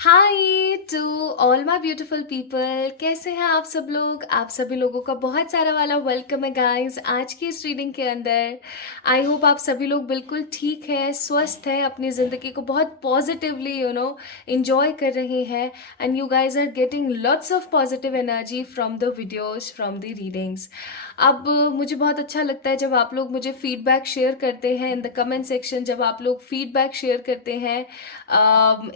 Hi to all my beautiful people. कैसे हैं आप सब लोग? आप सभी लोगों का बहुत सारा वाला वेलकम है गाइस आज की इस रीडिंग के अंदर। आई होप आप सभी लोग बिल्कुल ठीक हैं, स्वस्थ हैं, अपनी ज़िंदगी को बहुत पॉजिटिवली इंजॉय कर रहे हैं and you guys are getting lots of positive energy from the videos, from the readings. अब मुझे बहुत अच्छा लगता है जब आप लोग मुझे फीडबैक शेयर करते हैं इन द कमेंट सेक्शन, जब आप लोग फीडबैक शेयर करते हैं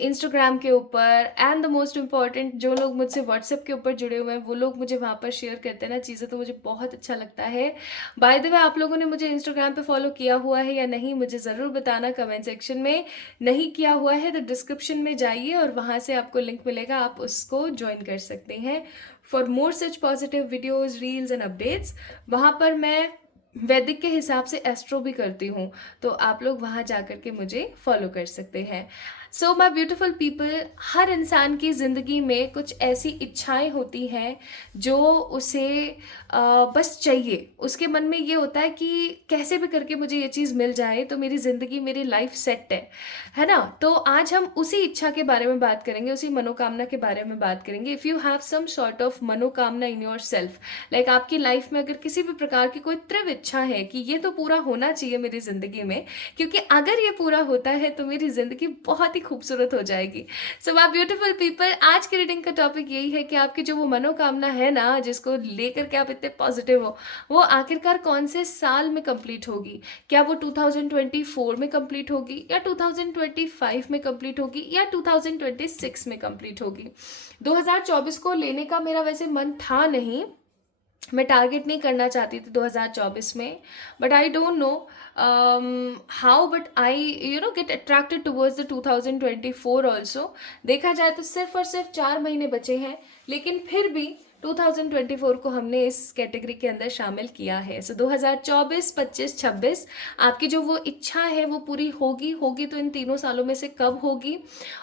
इंस्टाग्राम के ऊपर, एंड द मोस्ट इम्पॉर्टेंट जो लोग मुझसे व्हाट्सएप के ऊपर जुड़े हुए हैं वो लोग मुझे वहाँ पर शेयर करते हैं ना चीज़ें, तो मुझे बहुत अच्छा लगता है। बाय द वे, आप लोगों ने मुझे इंस्टाग्राम पे फॉलो किया हुआ है या नहीं मुझे ज़रूर बताना कमेंट सेक्शन में। नहीं किया हुआ है तो डिस्क्रिप्शन में जाइए और वहाँ से आपको लिंक मिलेगा, आप उसको ज्वाइन कर सकते हैं for more such positive videos, reels and updates. वहाँ पर मैं वैदिक के हिसाब से एस्ट्रो भी करती हूँ, तो आप लोग वहाँ जा कर के मुझे फॉलो कर सकते हैं। सो माई ब्यूटिफुल पीपल, हर इंसान की ज़िंदगी में कुछ ऐसी इच्छाएं होती हैं जो उसे बस चाहिए। उसके मन में ये होता है कि कैसे भी करके मुझे ये चीज़ मिल जाए तो मेरी ज़िंदगी, मेरी लाइफ सेट है ना। तो आज हम उसी इच्छा के बारे में बात करेंगे, उसी मनोकामना के बारे में बात करेंगे। If you have some sort of मनोकामना इन योर सेल्फ, लाइक आपकी लाइफ में अगर किसी भी प्रकार की कोई तीव्र इच्छा है कि ये तो पूरा होना चाहिए मेरी ज़िंदगी में, क्योंकि अगर ये पूरा होता है तो मेरी ज़िंदगी बहुत ही खूबसूरत हो जाएगी। सो माय ब्यूटीफुल पीपल, आज की रीडिंग का टॉपिक यही है कि आपकी जो वो मनोकामना है ना, जिसको लेकर के आप इतने पॉजिटिव हो, वो आखिरकार कौन से साल में कंप्लीट होगी। क्या वो 2024 में कंप्लीट होगी, या 2025 में कंप्लीट होगी, या 2026 में कंप्लीट होगी। 2024 को लेने का मेरा वैसे मन था नहीं, मैं टारगेट नहीं करना चाहती थी 2024 में, but I don't know how, but I get attracted towards the 2024 also. देखा जाए तो सिर्फ और सिर्फ 4 महीने बचे हैं, लेकिन फिर भी 2024 को हमने इस कैटेगरी के अंदर शामिल किया है। सो 2024, 25, 26 आपकी जो वो इच्छा है वो पूरी होगी। होगी तो इन तीनों सालों में से कब होगी,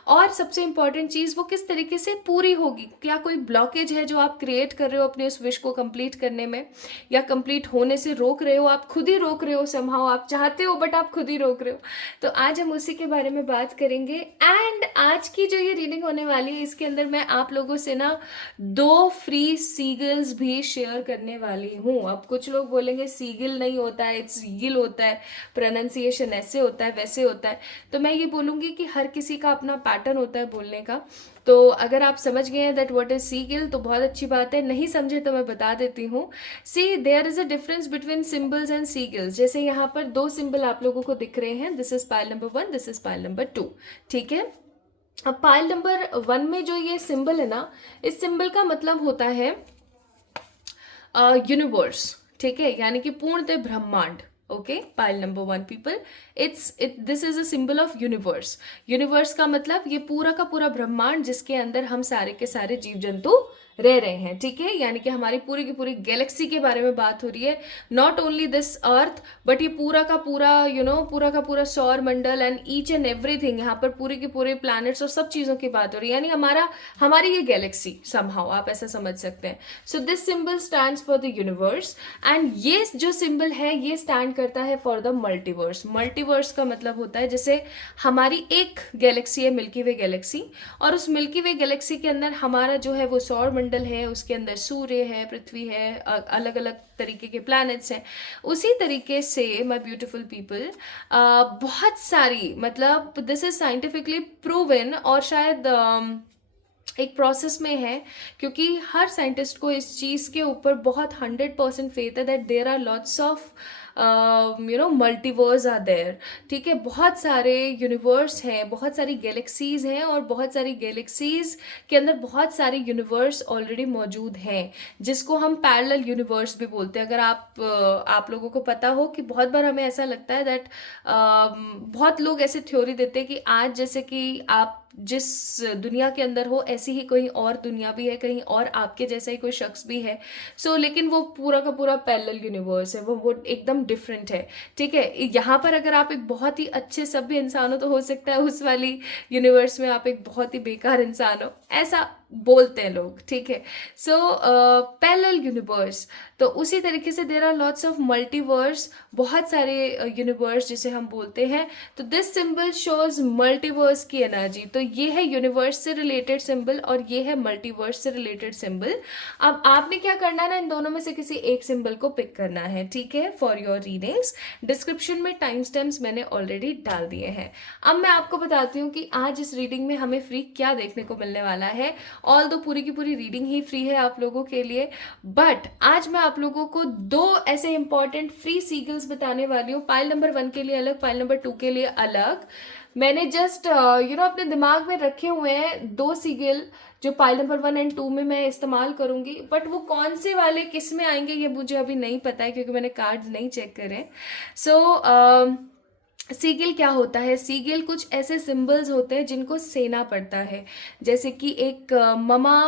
और सबसे इंपॉर्टेंट चीज़ वो किस तरीके से पूरी होगी। क्या कोई ब्लॉकेज है जो आप क्रिएट कर रहे हो अपने उस विश को कंप्लीट करने में, या कंप्लीट होने से रोक रहे हो, आप खुद ही रोक रहे हो, समहाउ आप चाहते हो बट आप खुद ही रोक रहे हो। तो आज हम उसी के बारे में बात करेंगे। एंड आज की जो ये रीडिंग होने वाली है इसके अंदर मैं आप लोगों से ना 2 फ्री सीगल्स भी शेयर करने वाली हूँ। अब कुछ लोग बोलेंगे सीगिल नहीं होता है, इट्स सीगिल होता है, प्रोनाउंसिएशन ऐसे होता है वैसे होता है। तो मैं ये बोलूँगी कि हर किसी का अपना पैटर्न होता है बोलने का। तो अगर आप समझ गए हैं दैट व्हाट इज सीगिल तो बहुत अच्छी बात है, नहीं समझे तो मैं बता देती हूँ। See, there is a difference between symbols and sigils. जैसे यहाँ पर 2 सिंबल आप लोगों को दिख रहे हैं, this is pile number 1, this is pile number 2। ठीक है, अब पाइल नंबर 1 में जो ये सिंबल है ना, इस सिंबल का मतलब होता है यूनिवर्स। ठीक है, यानी कि पूर्णतः ब्रह्मांड। Okay, pile number 1 people, this is a symbol of universe. Universe का मतलब ये पूरा का पूरा ब्रह्मांड जिसके अंदर हम सारे के सारे जीव जंतु रह रहे हैं। ठीक है, यानी कि हमारी पूरी की पूरी गैलेक्सी के बारे में बात हो रही है। Not only this earth, but ये पूरा का पूरा पूरा का पूरा सौर मंडल एंड ईच एंड एवरीथिंग, यहाँ पर पूरे के पूरे प्लैनेट्स और सब चीज़ों की बात हो रही है, यानी हमारी ये गैलेक्सी समहाउ आप ऐसा समझ सकते हैं। So this symbol stands for the universe, and ये जो सिंबल है ये स्टैंड करता है फॉर द मल्टीवर्स। मल्टीवर्स का मतलब होता है जैसे हमारी एक गैलेक्सी है, मिल्की वे गैलेक्सी, और उस मिल्की वे गैलेक्सी के अंदर हमारा जो है वो सौर मंडल है, उसके अंदर सूर्य है, पृथ्वी है, अलग अलग तरीके के प्लैनेट्स हैं। उसी तरीके से माय ब्यूटीफुल पीपल, बहुत सारी, मतलब दिस इज साइंटिफिकली प्रूवन, और शायद एक प्रोसेस में है, क्योंकि हर साइंटिस्ट को इस चीज़ के ऊपर बहुत 100% फेथ है that there are lots of multiverse are there. ठीक है, बहुत सारे यूनिवर्स हैं, बहुत सारी गैलेक्सीज हैं, और बहुत सारी गैलेक्सीज के अंदर बहुत सारे यूनिवर्स ऑलरेडी मौजूद हैं, जिसको हम पैरेलल यूनिवर्स भी बोलते हैं। अगर आप लोगों को पता हो कि बहुत बार हमें ऐसा लगता है दैट बहुत लोग ऐसे थ्योरी देते हैं कि आज जैसे कि आप जिस दुनिया के अंदर हो ऐसी ही कोई और दुनिया भी है, कहीं और आपके जैसा ही कोई शख्स भी है। लेकिन वो पूरा का पूरा पैरेलल यूनिवर्स है, वो एकदम डिफरेंट है। ठीक है, यहाँ पर अगर आप एक बहुत ही अच्छे सभ्य इंसान हो तो हो सकता है उस वाली यूनिवर्स में आप एक बहुत ही बेकार इंसान हो, ऐसा बोलते हैं लोग, ठीक है। सो पैरेलल यूनिवर्स, तो उसी तरीके से there are lots of multiverse, बहुत सारे यूनिवर्स जिसे हम बोलते हैं। तो दिस सिंबल शोज मल्टीवर्स की एनर्जी। तो ये है यूनिवर्स से रिलेटेड सिंबल और ये है मल्टीवर्स से रिलेटेड सिंबल। अब आपने क्या करना है ना, इन दोनों में से किसी एक सिंबल को पिक करना है, ठीक है, फॉर योर रीडिंग्स। डिस्क्रिप्शन में टाइम स्टैम्प्स मैंने ऑलरेडी डाल दिए हैं। अब मैं आपको बताती हूँ कि आज इस रीडिंग में हमें फ्री क्या देखने को मिलने वाला है। ऑल दो पूरी की पूरी रीडिंग ही फ्री है आप लोगों के लिए, बट आज मैं आप लोगों को दो ऐसे इंपॉर्टेंट फ्री सीगल्स बताने वाली हूँ। पाइल नंबर 1 के लिए अलग, पाइल नंबर 2 के लिए अलग। मैंने जस्ट अपने दिमाग में रखे हुए हैं दो सीगल जो पाइल नंबर 1 एंड 2 में मैं इस्तेमाल करूंगी, बट वो कौन से वाले किस में आएंगे ये मुझे अभी नहीं पता है क्योंकि मैंने कार्ड्स नहीं चेक करे। सो सीगिल क्या होता है? सीगिल कुछ ऐसे सिंबल्स होते हैं जिनको सेना पड़ता है। जैसे कि एक ममा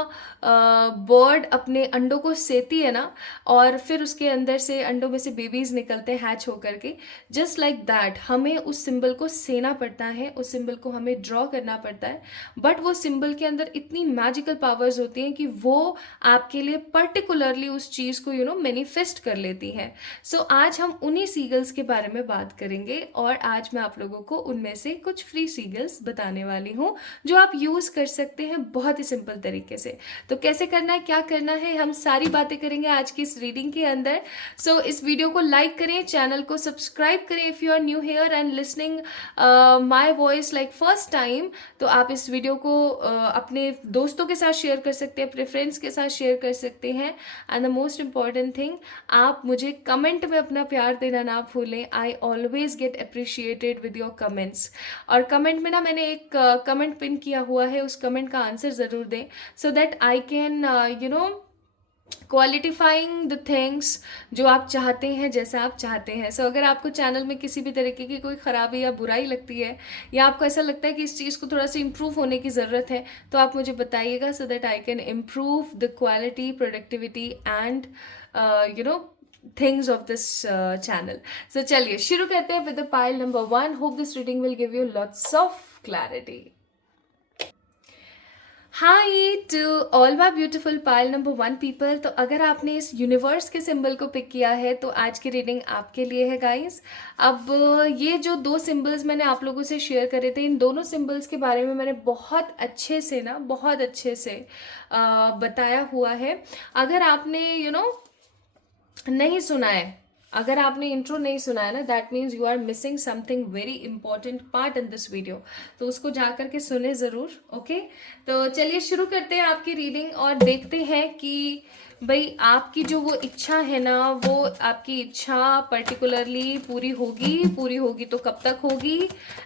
बर्ड अपने अंडों को सेती है ना, और फिर उसके अंदर से अंडों में से बेबीज निकलते हैं हैच होकर के। जस्ट लाइक दैट हमें उस सिंबल को सेना पड़ता है, उस सिंबल को हमें ड्रॉ करना पड़ता है। बट वो सिंबल के अंदर इतनी मैजिकल पावर्स होती हैं कि वो आपके लिए पर्टिकुलरली उस चीज़ को मैनिफेस्ट कर लेती हैं। सो आज हम उन्हीं सीगल्स के बारे में बात करेंगे और आज मैं आप लोगों को उनमें से कुछ फ्री सीगल्स बताने वाली हूँ जो आप यूज़ कर सकते हैं बहुत ही सिंपल तरीके से। तो कैसे करना है, क्या करना है, हम सारी बातें करेंगे आज की इस रीडिंग के अंदर। सो इस वीडियो को लाइक करें, चैनल को सब्सक्राइब करें if you are new here and listening my voice like first time. तो आप इस वीडियो को अपने दोस्तों के साथ शेयर कर सकते हैं, अपने फ्रेंड्स के साथ शेयर कर सकते हैं। And the most important thing, आप मुझे कमेंट में अपना प्यार देना ना भूलें। I always get appreciated with your comments. और कमेंट में ना मैंने एक कमेंट पिन किया हुआ है, उस कमेंट का आंसर ज़रूर दें so that I can qualifying the things जो आप चाहते हैं, जैसा आप चाहते हैं। सो अगर आपको चैनल में किसी भी तरीके की कोई ख़राबी या बुराई लगती है, या आपको ऐसा लगता है कि इस चीज़ को थोड़ा सा इम्प्रूव होने की ज़रूरत है, तो आप मुझे बताइएगा सो that I can improve the quality, productivity and things of this channel. So चलिए शुरू करते हैं with the pile number 1. Hope this reading will give you lots of clarity. Hi to all my beautiful pile number 1 people. तो अगर आपने इस universe के symbol को पिक किया है तो आज की रीडिंग आपके लिए है गाइस। अब ये जो दो सिंबल्स मैंने आप लोगों से शेयर करे थे, इन दोनों सिंबल्स के बारे में मैंने बहुत अच्छे से बताया हुआ है। अगर आपने नहीं सुना है, अगर आपने इंट्रो नहीं सुना है ना, that means you are missing something very important part in this video. तो उसको जा करके सुने ज़रूर, ओके। तो चलिए शुरू करते हैं आपकी रीडिंग और देखते हैं कि भाई आपकी जो वो इच्छा है ना, वो आपकी इच्छा पर्टिकुलरली पूरी होगी तो कब तक होगी।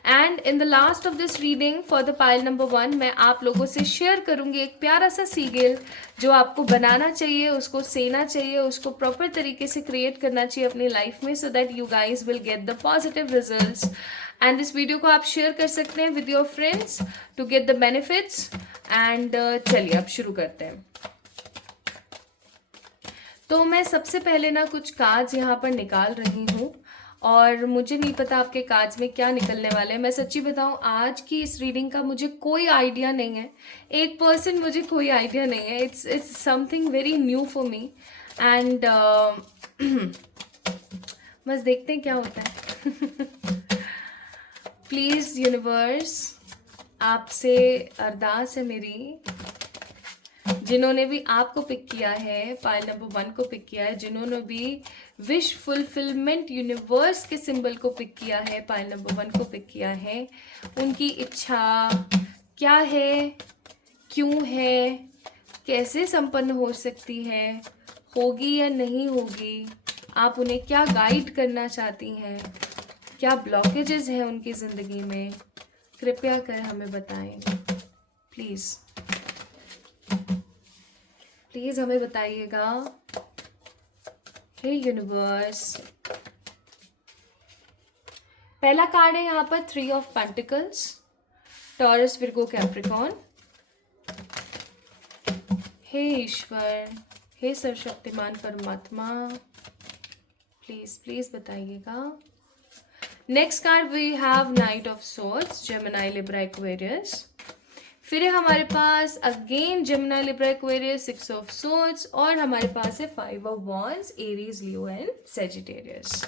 And in the last of this reading for the pile number 1 मैं आप लोगों से शेयर करूंगी एक प्यारा सा सीगल जो आपको बनाना चाहिए, उसको सेना चाहिए, उसको प्रॉपर तरीके से क्रिएट करना चाहिए अपनी लाइफ में so that you guys will get the positive results. And इस वीडियो को आप शेयर कर सकते हैं with your friends to get the benefits. And चलिए अब शुरू करते हैं। तो मैं सबसे पहले ना कुछ कार्ड्स यहाँ पर निकाल रही हूँ और मुझे नहीं पता आपके कार्ड्स में क्या निकलने वाले हैं। मैं सच्ची बताऊँ, आज की इस रीडिंग का मुझे कोई आइडिया नहीं है, 1% मुझे कोई आइडिया नहीं है। It's something very new for me and बस देखते हैं क्या होता है। प्लीज़ यूनिवर्स, आपसे अरदास है मेरी, जिन्होंने भी आपको पिक किया है, पाइल नंबर 1 को पिक किया है, जिन्होंने भी विश फुलफिलमेंट यूनिवर्स के सिंबल को पिक किया है, पाइल नंबर 1 को पिक किया है, उनकी इच्छा क्या है, क्यों है, कैसे संपन्न हो सकती है, होगी या नहीं होगी, आप उन्हें क्या गाइड करना चाहती हैं, क्या ब्लॉकेजेस हैं उनकी ज़िंदगी में, कृपया कर हमें बताएं प्लीज़। प्लीज़ हमें बताइएगा हे यूनिवर्स। पहला कार्ड है यहाँ पर 3 of pentacles, Taurus, Virgo, Capricorn. हे ईश्वर, हे सर्वशक्तिमान परमात्मा, प्लीज़ प्लीज़ बताइएगा। Next card we have knight of swords, Gemini, Libra, Aquarius. फिर है हमारे पास again Gemini, Libra, Aquarius, 6 of swords, और हमारे पास है 5 of wands, Aries, Leo and Sagittarius.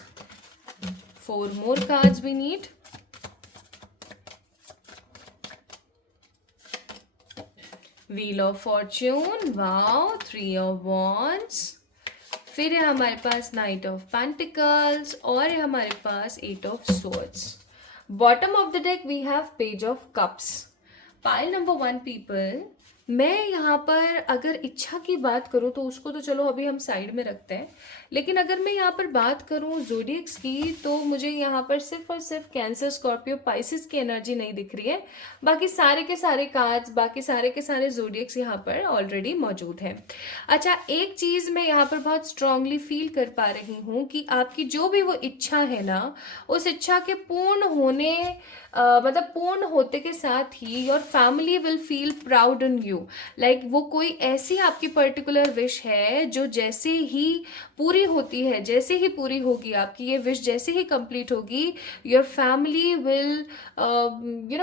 4 more cards we need. Wheel of Fortune, wow, 3 of Wands. फिर है हमारे पास Knight of Pentacles और है हमारे पास 8 of Swords. Bottom of the deck we have Page of Cups. Pile number 1 people. मैं यहाँ पर अगर इच्छा की बात करूँ तो उसको तो चलो अभी हम साइड में रखते हैं, लेकिन अगर मैं यहाँ पर बात करूँ ज़ोडिएक्स की तो मुझे यहाँ पर सिर्फ और सिर्फ कैंसर, स्कॉर्पियो, पाइसिस की एनर्जी नहीं दिख रही है. बाकी सारे के सारे कार्ड्स, बाकी सारे के सारे ज़ोडिएक्स यहाँ पर ऑलरेडी मौजूद हैं. अच्छा, एक चीज़ मैं यहाँ पर बहुत स्ट्रांगली फील कर पा रही हूँ कि आपकी जो भी वो इच्छा है ना, उस इच्छा के पूर्ण होने मतलब पूर्ण होते के साथ ही your family will feel proud on you. Like वो कोई ऐसी आपकी पर्टिकुलर विश है जो जैसे ही पूरी होती है, जैसे ही पूरी होगी आपकी ये विश, जैसे ही कंप्लीट होगी, your family will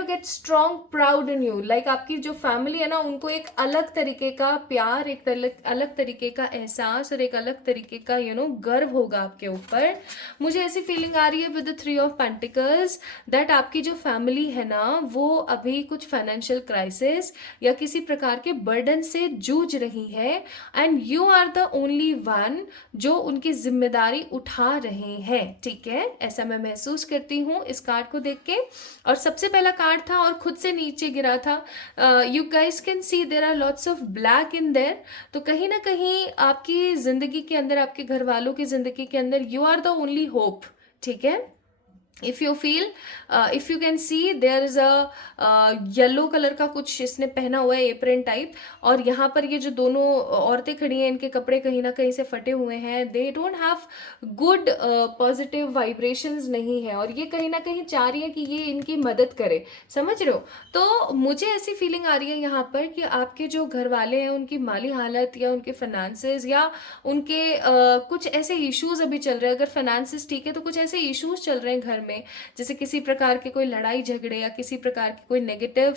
get strong proud in you. Like आपकी जो फैमिली है ना, उनको एक अलग तरीके का प्यार, एक अलग तरीके का एहसास और एक अलग तरीके का गर्व होगा आपके ऊपर. मुझे ऐसी फीलिंग आ रही है with the 3 of pentacles that आपकी जो फैमिली है ना, वो अभी कुछ फाइनेंशियल क्राइसिस या किसी प्रकार के बर्डन से जूझ रही है, and you are the only one जो उनकी जिम्मेदारी उठा रहे हैं. ठीक है, ऐसा मैं महसूस करती हूँ इस कार्ड को देख के. और सबसे पहला कार्ड था और खुद से नीचे गिरा था. You guys can see there are lots of black in there. तो कहीं ना कहीं आपकी जिंदगी के अंदर, आपके घर वालों की जिंदगी के अंदर you are the only hope. ठीक है, if you feel, if you can see there is a yellow colour का कुछ इसने पहना हुआ है, एप्रन टाइप, और यहाँ पर ये जो दोनों औरतें खड़ी हैं, इनके कपड़े कहीं ना कहीं से फटे हुए हैं. They don't have good positive vibrations नहीं है, और ये कहीं ना कहीं चाह रही है कि ये इनकी मदद करे. समझ रहे हो? तो मुझे ऐसी फीलिंग आ रही है यहाँ पर कि आपके जो घर वाले हैं, उनकी माली हालत या उनके फाइनेंसेस या उनके कुछ ऐसे इश्यूज अभी चल रहे हैं. अगर फाइनेंसेस ठीक है तो कुछ ऐसे इश्यूज चल रहे हैं घर में, जैसे किसी प्रकार के कोई लड़ाई झगड़े या किसी प्रकार की कोई नेगेटिव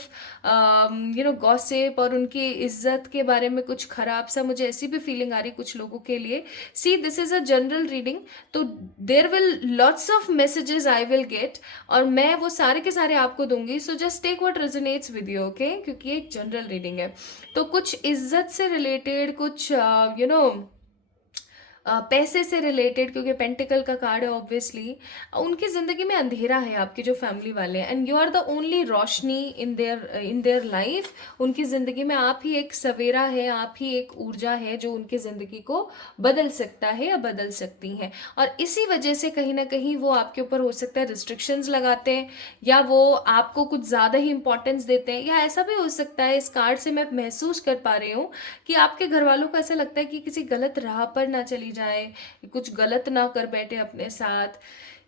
गॉसिप और उनकी इज्जत के बारे में कुछ खराब सा, मुझे ऐसी भी फीलिंग आ रही कुछ लोगों के लिए. See, this is a general reading, तो there will lots of messages I will get, और मैं वो सारे के सारे आपको दूंगी. So just take what resonates with you, okay, क्योंकि ये एक जनरल रीडिंग है. तो कुछ इज्जत से रिलेटेड, कुछ पैसे से रिलेटेड, क्योंकि पेंटिकल का कार्ड है ऑब्वियसली, उनकी ज़िंदगी में अंधेरा है आपके जो फैमिली वाले हैं, and you are the only रोशनी इन देयर लाइफ. उनकी ज़िंदगी में आप ही एक सवेरा है, आप ही एक ऊर्जा है जो उनकी ज़िंदगी को बदल सकता है या बदल सकती हैं. और इसी वजह से कहीं ना कहीं वो आपके ऊपर हो सकता है रिस्ट्रिक्शंस लगाते हैं, या वो आपको कुछ ज़्यादा ही इंपॉर्टेंस देते हैं, या ऐसा भी हो सकता है, इस कार्ड से मैं महसूस कर पा रही हूँ कि आपके घर वालों को ऐसा लगता है कि किसी गलत राह पर ना चली जाए, कुछ गलत ना कर बैठे अपने साथ,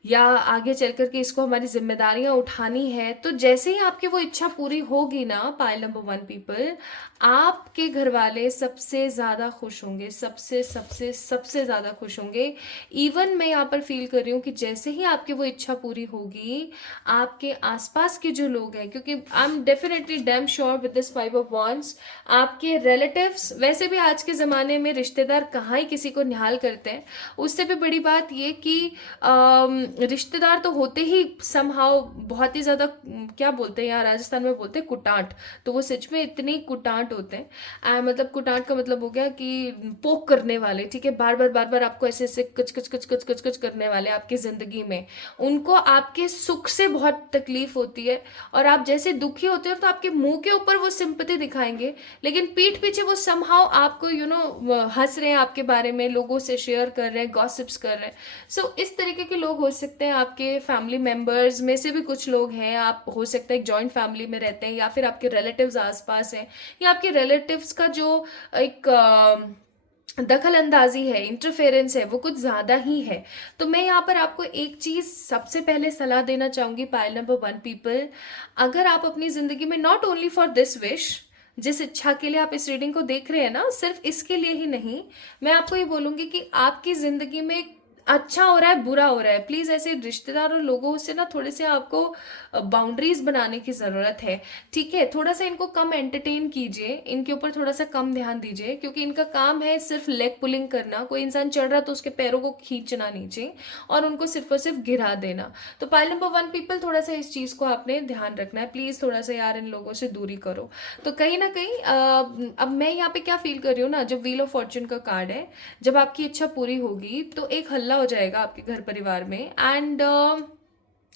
या आगे चल कर के इसको हमारी जिम्मेदारियां उठानी है. तो जैसे ही आपकी वो इच्छा पूरी होगी ना, पाइल नंबर 1 पीपल, आपके घर वाले सबसे ज़्यादा खुश होंगे, सबसे सबसे सबसे ज़्यादा खुश होंगे. इवन मैं यहाँ पर फील कर रही हूँ कि जैसे ही आपकी वो इच्छा पूरी होगी, आपके आसपास के जो लोग हैं, क्योंकि I am definitely damn sure with this 5 of wands, आपके रिलेटिव्स, वैसे भी आज के ज़माने में रिश्तेदार कहाँ ही किसी को निहाल करते हैं. उससे भी बड़ी बात ये कि रिश्तेदार तो होते ही समहाउ बहुत ही ज़्यादा, क्या बोलते हैं यहाँ राजस्थान में बोलते हैं कुटांट, तो वो सच में इतने कुटांट होते हैं. मतलब कुटांट का मतलब हो गया कि पोक करने वाले. ठीक है, बार बार आपको ऐसे ऐसे कच कच कच कच कच कच करने वाले आपकी ज़िंदगी में. उनको आपके सुख से बहुत तकलीफ होती है, और आप जैसे दुखी होते हो तो आपके मुंह के ऊपर वो सिंपैथी दिखाएंगे, लेकिन पीठ पीछे वो समहाउ आपको हंस रहे हैं आपके बारे में, लोगों से शेयर कर रहे हैं, गॉसिप्स कर रहे हैं. सो इस तरीके के लोग हो सकते हैं. आपके फैमिली मेंबर्स में से भी कुछ लोग हैं, आप हो सकता है एक जॉइंट फैमिली में रहते हैं, या फिर आपके रिलेटिव्स आसपास हैं, या आपके रिलेटिव्स का जो एक दखल अंदाजी है, इंटरफेरेंस है, वो कुछ ज़्यादा ही है. तो मैं यहाँ पर आपको एक चीज़ सबसे पहले सलाह देना चाहूँगी, पाइल नंबर 1 पीपल, अगर आप अपनी ज़िंदगी में not only for this wish, जिस इच्छा के लिए आप इस रीडिंग को देख रहे हैं ना, सिर्फ इसके लिए ही नहीं, मैं आपको ये बोलूँगी कि आपकी ज़िंदगी में अच्छा हो रहा है, बुरा हो रहा है, प्लीज ऐसे रिश्तेदार और लोगों से ना थोड़े से आपको बाउंड्रीज बनाने की जरूरत है। ठीक है, थोड़ा सा इनको कम एंटरटेन कीजिए, इनके ऊपर थोड़ा सा कम ध्यान दीजिए, क्योंकि इनका काम है सिर्फ लेग पुलिंग करना। कोई इंसान चढ़ रहा तो उसके पैरों को खींचना नीचे और उनको सिर्फ और सिर्फ गिरा देना। तो पाइल नंबर 1 पीपल, थोड़ा सा इस चीज को आपने ध्यान रखना है, प्लीज थोड़ा सा यार इन लोगों से दूरी करो। तो कहीं ना कहीं अब मैं यहाँ पे क्या फील कर रही हूँ ना, जब व्हील ऑफ फॉर्च्यून का कार्ड है, जब आपकी इच्छा पूरी होगी तो एक हल्ला हो जाएगा आपके घर परिवार में। एंड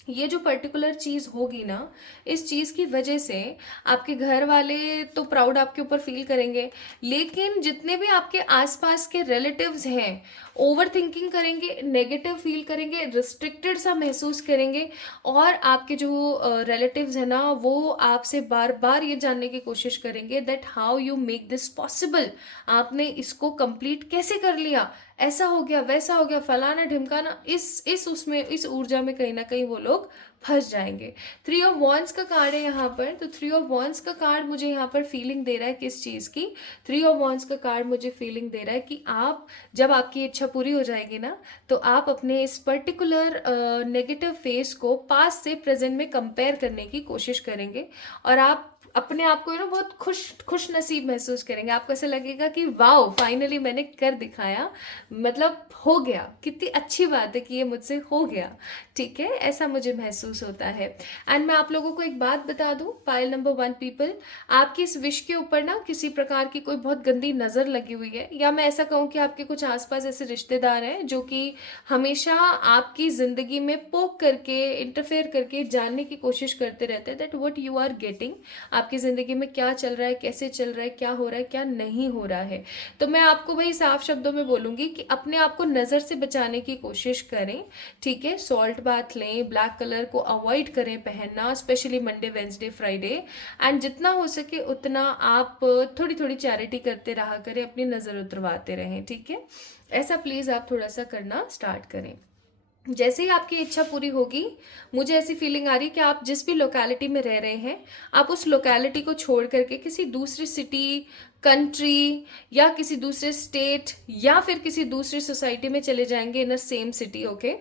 ये जो पर्टिकुलर चीज होगी ना, इस चीज की वजह से आपके घर वाले तो प्राउड आपके ऊपर फील करेंगे, लेकिन जितने भी आपके आसपास के रिलेटिव्स हैं ओवर थिंकिंग करेंगे, नेगेटिव फील करेंगे, रिस्ट्रिक्टेड सा महसूस करेंगे। और आपके जो रिलेटिव्स हैं ना, वो आपसे बार बार ये जानने की कोशिश करेंगे that how you make this possible, आपने इसको कंप्लीट कैसे कर लिया, ऐसा हो गया, वैसा हो गया, फलाना ढिमकाना। इस उसमें, इस ऊर्जा में कहीं ना कहीं वो लोग फंस जाएंगे। 3 ऑफ वॉन्ड्स का कार्ड है यहाँ पर, तो 3 ऑफ वॉन्ड्स का कार्ड मुझे यहाँ पर फीलिंग दे रहा है किस चीज़ की। 3 ऑफ वॉन्ड्स का कार्ड मुझे फीलिंग दे रहा है कि आप, जब आपकी इच्छा पूरी हो जाएगी ना, तो आप अपने इस पर्टिकुलर नेगेटिव फेस को पास्ट से प्रेजेंट में कंपेयर करने की कोशिश करेंगे। और आप अपने आप को बहुत खुश नसीब महसूस करेंगे। आपको ऐसा लगेगा कि वाओ, फाइनली मैंने कर दिखाया, मतलब हो गया, कितनी अच्छी बात है कि ये मुझसे हो गया। ठीक है, ऐसा मुझे महसूस होता है। एंड मैं आप लोगों को एक बात बता दूं, पाइल नंबर 1 पीपल, आपकी इस विश के ऊपर ना किसी प्रकार की कोई बहुत गंदी नज़र लगी हुई है, या मैं ऐसा कहूँ कि आपके कुछ आसपास ऐसे रिश्तेदार हैं जो कि हमेशा आपकी ज़िंदगी में पोक करके, इंटरफेयर करके जानने की कोशिश करते रहते हैं that what you are getting, आपकी ज़िंदगी में क्या चल रहा है, कैसे चल रहा है, क्या हो रहा है, क्या नहीं हो रहा है। तो मैं आपको भाई साफ शब्दों में बोलूँगी कि अपने आप को नज़र से बचाने की कोशिश करें। ठीक है, सॉल्ट बाथ लें, ब्लैक कलर को अवॉइड करें पहनना, specially Monday, Wednesday, Friday. And जितना हो सके उतना आप थोड़ी थोड़ी चैरिटी करते रहा करें, अपनी नज़र उतरवाते रहें। ठीक है, ऐसा प्लीज़ आप थोड़ा सा करना स्टार्ट करें। जैसे ही आपकी इच्छा पूरी होगी, मुझे ऐसी फीलिंग आ रही है कि आप जिस भी लोकेलिटी में रह रहे हैं, आप उस लोकेलिटी को छोड़ करके किसी दूसरी सिटी, कंट्री, या किसी दूसरे स्टेट, या फिर किसी दूसरी सोसाइटी में चले जाएंगे इन अ सेम सिटी। ओके,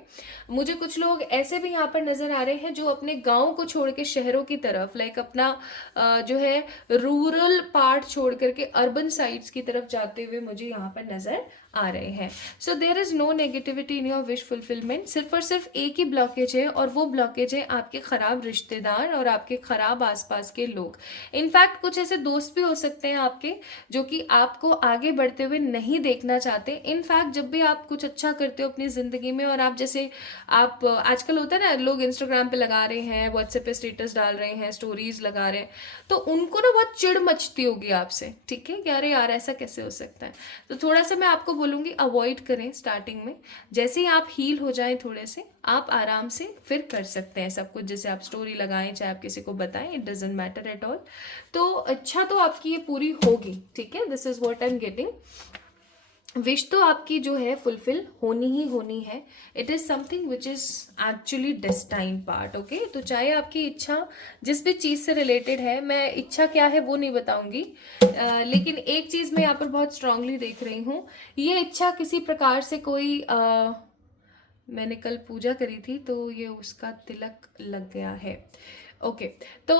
मुझे कुछ लोग ऐसे भी यहाँ पर नज़र आ रहे हैं जो अपने गांव को छोड़ के शहरों की तरफ, लाइक अपना जो है रूरल पार्ट छोड़ करके अर्बन साइट्स की तरफ जाते हुए मुझे यहाँ पर नज़र आ रहे हैं। So there is no negativity in your wish fulfilment, सिर्फ और सिर्फ एक ही ब्लॉकेज है, और वो ब्लॉकेज है आपके ख़राब रिश्तेदार और आपके ख़राब आसपास के लोग। इनफैक्ट कुछ ऐसे दोस्त भी हो सकते हैं आपके जो कि आपको आगे बढ़ते हुए नहीं देखना चाहते। इनफैक्ट जब भी आप कुछ अच्छा करते हो अपनी ज़िंदगी में, और आप जैसे आप आजकल होता है ना, लोग इंस्टाग्राम पे लगा रहे हैं, व्हाट्सएप पे स्टेटस डाल रहे हैं, स्टोरीज लगा रहे हैं, तो उनको ना बहुत चिढ़ मचती होगी आपसे। ठीक है, कि अरे यार ऐसा कैसे हो सकता है। तो थोड़ा सा मैं आपको बोलूँगी अवॉइड करें स्टार्टिंग में। जैसे ही आप हील हो जाएं थोड़े से, आप आराम से फिर कर सकते हैं सब कुछ। जैसे आप स्टोरी लगाएं, चाहे आप किसी को बताएं, it doesn't matter at all. तो अच्छा, तो आपकी ये पूरी होगी। ठीक है, this is what I am getting. Wish तो आपकी जो है फुलफिल होनी ही होनी है। It is something which is actually destined part. Okay, तो चाहे आपकी इच्छा जिस भी चीज़ से रिलेटेड है, मैं इच्छा क्या है वो नहीं बताऊंगी, लेकिन एक चीज़ मैं यहाँ पर बहुत स्ट्रांगली देख रही हूँ, ये इच्छा किसी प्रकार से कोई मैंने कल पूजा करी थी तो ये उसका तिलक लग गया है। ओके, तो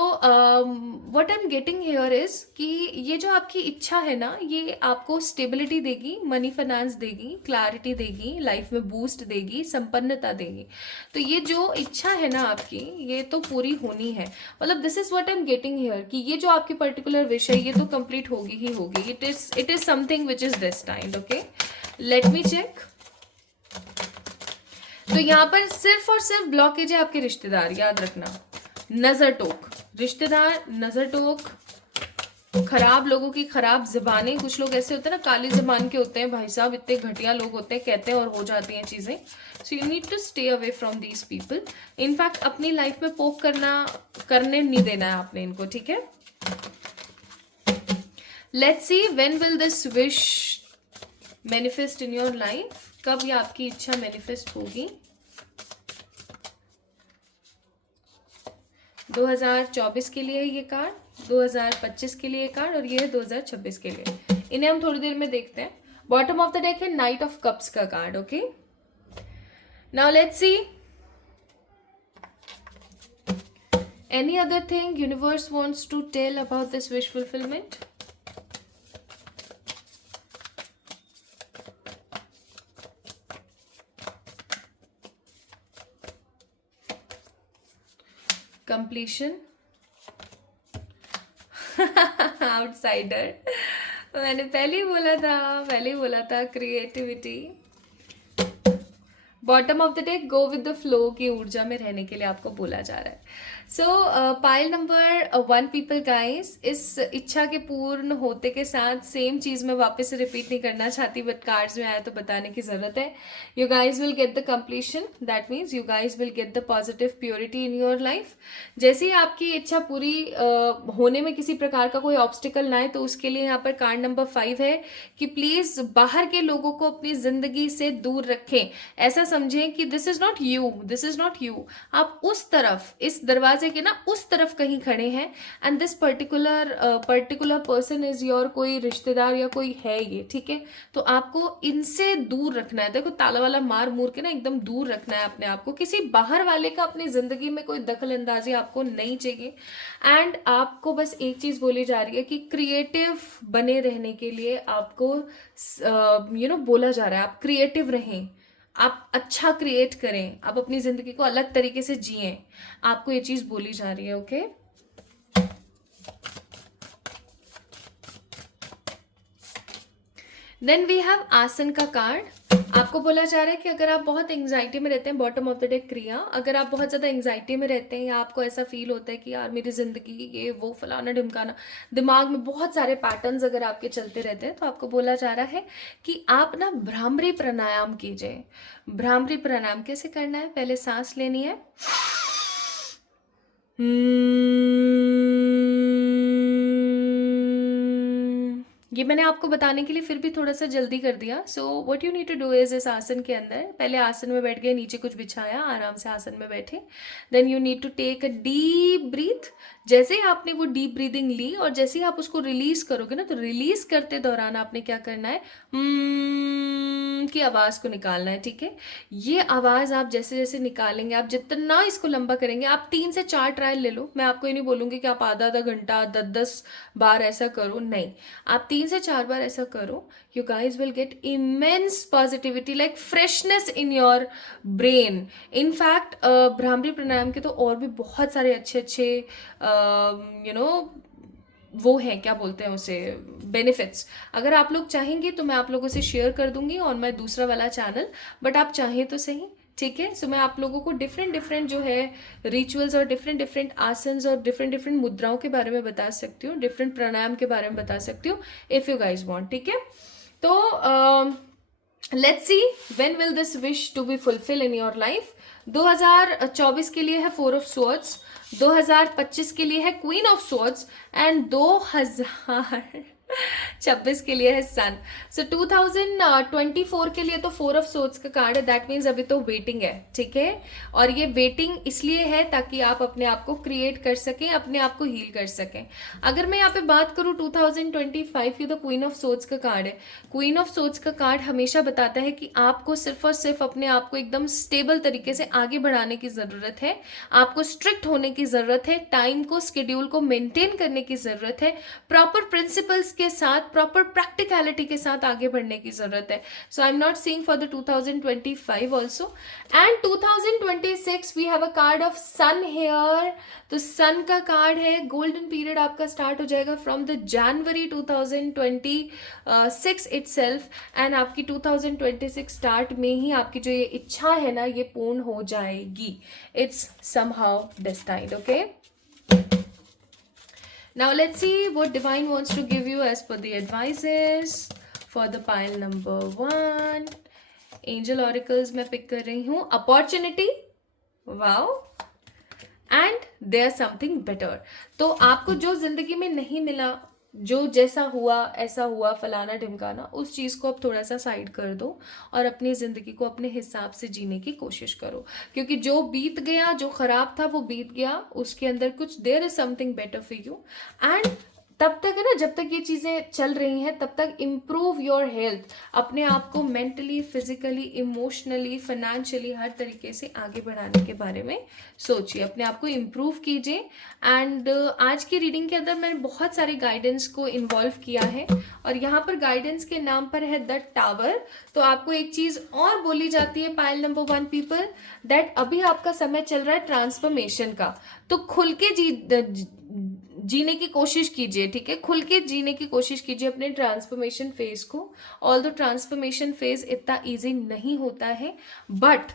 what I am getting here is कि ये जो आपकी इच्छा है ना, ये आपको स्टेबिलिटी देगी, मनी फाइनेंस देगी, क्लैरिटी देगी, लाइफ में बूस्ट देगी, संपन्नता देगी। तो ये जो इच्छा है ना आपकी, ये तो पूरी होनी है। मतलब this is what I am getting here कि ये जो आपकी पर्टिकुलर विश है, ये तो कंप्लीट होगी ही होगी। It is something which is destined. Okay, let me check. तो यहाँ पर सिर्फ और सिर्फ ब्लॉकेज है आपके रिश्तेदार, याद रखना। नजर टोक, रिश्तेदार, नजर टोक, खराब लोगों की खराब जबानें। कुछ लोग ऐसे होते हैं ना, काली जबान के होते हैं भाई साहब, इतने घटिया लोग होते हैं, कहते हैं और हो जाती हैं चीजें। So you need to stay away from these people. In fact अपनी लाइफ में पोक करने नहीं देना है आपने इनको। ठीक है, let's see when will this wish manifest in your life. कब ये आपकी इच्छा मैनिफेस्ट होगी? 2024 के लिए ये कार्ड, 2025 के लिए कार्ड, और ये है 2026 के लिए। इन्हें हम थोड़ी देर में देखते हैं। बॉटम ऑफ द डेक है नाइट ऑफ कप्स का card. Okay, Now let's see. Any other thing universe wants to tell about this wish fulfillment? Completion. Outsider. मैंने पहले ही बोला था creativity. Bottom of the day, go with the flow की ऊर्जा में रहने के लिए आपको बोला जा रहा है. सो पाइल नंबर 1 पीपल गाइस, इस इच्छा के पूर्ण होते के साथ सेम चीज़ मैं वापस से रिपीट नहीं करना चाहती, बट कार्ड्स में आया तो बताने की ज़रूरत है. You guys will get the completion, that means you guys will get the positive purity in your life. जैसे ही आपकी इच्छा पूरी होने में किसी प्रकार का कोई ऑब्स्टिकल ना आए, तो उसके लिए यहाँ पर कार्ड नंबर 5 है कि प्लीज़ बाहर के लोगों को अपनी ज़िंदगी से दूर रखें. ऐसा समझें कि this is not you, this is not you. आप उस तरफ, इस दरवाजे के ना उस तरफ कहीं खड़े हैं, and this particular person is your कोई रिश्तेदार या कोई है ये, ठीक है. तो आपको इनसे दूर रखना है. देखो ताला वाला मार मूर के ना एकदम दूर रखना है अपने आप को. किसी बाहर वाले का अपनी जिंदगी में कोई दखल अंदाजी आपको नहीं चाहिए. एंड आपको बस एक चीज बोली जा रही है कि क्रिएटिव बने रहने के लिए आपको बोला जा रहा है, आप क्रिएटिव रहें, आप अच्छा क्रिएट करें, आप अपनी ज़िंदगी को अलग तरीके से जिएं. आपको ये चीज़ बोली जा रही है. ओके. देन वी हैव आसन का कार्ड. आपको बोला जा रहा है कि अगर आप बहुत एंग्जाइटी में रहते हैं, बॉटम ऑफ द डे क्रिया, अगर आप बहुत ज़्यादा एंग्जाइटी में रहते हैं या आपको ऐसा फील होता है कि यार मेरी ज़िंदगी ये वो फलाना ढिमकाना, दिमाग में बहुत सारे पैटर्न्स अगर आपके चलते रहते हैं, तो आपको बोला जा रहा है कि आप ना भ्रामरी प्राणायाम कीजिए. भ्रामरी प्राणायाम कैसे करना है? पहले सांस लेनी है, ये मैंने आपको बताने के लिए फिर भी थोड़ा सा जल्दी कर दिया. So what you need to do is इस आसन के अंदर पहले आसन में बैठ गए, नीचे कुछ बिछाया, आराम से आसन में बैठे. Then you need to take a deep breath. जैसे ही आपने वो डीप ब्रीदिंग ली और जैसे ही आप उसको रिलीज करोगे ना, तो रिलीज करते दौरान आपने क्या करना है, की आवाज़ को निकालना है. ठीक है. ये आवाज़ आप जैसे जैसे निकालेंगे, आप जितना इसको लंबा करेंगे, आप 3 से 4 ट्रायल ले लो. मैं आपको ये नहीं बोलूँगी कि आप आधा घंटा 10 बार ऐसा करो, नहीं. आप 3 से 4 बार ऐसा करो. You guys will get immense positivity, like freshness in your brain. In fact Bhramari pranayama के तो और भी बहुत सारे अच्छे वो हैं, क्या बोलते हैं उसे, बेनिफिट्स. अगर आप लोग चाहेंगे तो मैं आप लोगों से शेयर कर दूंगी और मैं दूसरा वाला चैनल, बट आप चाहें तो सही. ठीक है. सो मैं आप लोगों को डिफरेंट जो है रिचुअल्स और डिफरेंट आसन्स और डिफरेंट मुद्राओं के बारे में बता सकती हूँ, डिफरेंट प्राणायाम के बारे में बता सकती हूँ, इफ़ यू गाइज वांट. ठीक है. तो let's see when will this wish to be fulfil in your life. 2024 के लिए है 4 ऑफ स्वॉर्ड्स, 2025 के लिए है क्वीन ऑफ स्वॉर्ड्स, एंड 2026 के लिए है सन. सो 2024 के लिए तो 4 ऑफ सोर्ड्स का कार्ड है. दैट मीन्स अभी तो वेटिंग है. ठीक है. और ये वेटिंग इसलिए है ताकि आप अपने आप को क्रिएट कर सकें, अपने आप को हील कर सकें. अगर मैं यहाँ पे बात करूँ 2025 की, तो क्वीन ऑफ सोर्ड्स का कार्ड है. क्वीन ऑफ सोर्ड्स का कार्ड हमेशा बताता है कि आपको सिर्फ और सिर्फ अपने आप को एकदम स्टेबल तरीके से आगे बढ़ाने की ज़रूरत है. आपको स्ट्रिक्ट होने की ज़रूरत है, टाइम को, स्केड्यूल को मेंटेन करने की ज़रूरत है, प्रॉपर प्रिंसिपल्स के साथ, प्रॉपर प्रैक्टिकलिटी के साथ आगे बढ़ने की ज़रूरत है. So I am not seeing for the 2025 also. And 2026 we have a card of sun here. तो सन का कार्ड है. गोल्डन पीरियड आपका स्टार्ट हो जाएगा from the January 2026 itself, and आपकी 2026 स्टार्ट में ही आपकी जो ये इच्छा है ना, ये पूर्ण हो जाएगी. It's somehow destined. Okay. Now let's see what divine wants to give you as per the advices for the pile number 1. Angel oracles मैं पिक कर रही हूँ. Opportunity. Wow. And there's something better. तो आपको जो जिंदगी में नहीं मिला, जो जैसा हुआ ऐसा हुआ, फलाना ढिमकाना, उस चीज़ को आप थोड़ा सा साइड कर दो और अपनी ज़िंदगी को अपने हिसाब से जीने की कोशिश करो. क्योंकि जो बीत गया, जो ख़राब था वो बीत गया, उसके अंदर कुछ there is something better for you. And तब तक है ना, जब तक ये चीज़ें चल रही हैं तब तक इम्प्रूव योर हेल्थ, अपने आप को मेंटली, फिजिकली, इमोशनली, फाइनेंशियली हर तरीके से आगे बढ़ाने के बारे में सोचिए, अपने आप को इम्प्रूव कीजिए। एंड आज की रीडिंग के अंदर मैंने बहुत सारे गाइडेंस को इन्वॉल्व किया है, और यहाँ पर गाइडेंस के नाम पर है द टावर। तो आपको एक चीज़ और बोली जाती है पाइल नंबर 1 पीपल, दैट अभी आपका समय चल रहा है ट्रांसफॉर्मेशन का, तो खुल के जीने की कोशिश कीजिए, ठीक है, खुल के जीने की कोशिश कीजिए अपने ट्रांसफॉर्मेशन फेज को। ऑल्दो ट्रांसफॉर्मेशन फेज इतना इजी नहीं होता है, but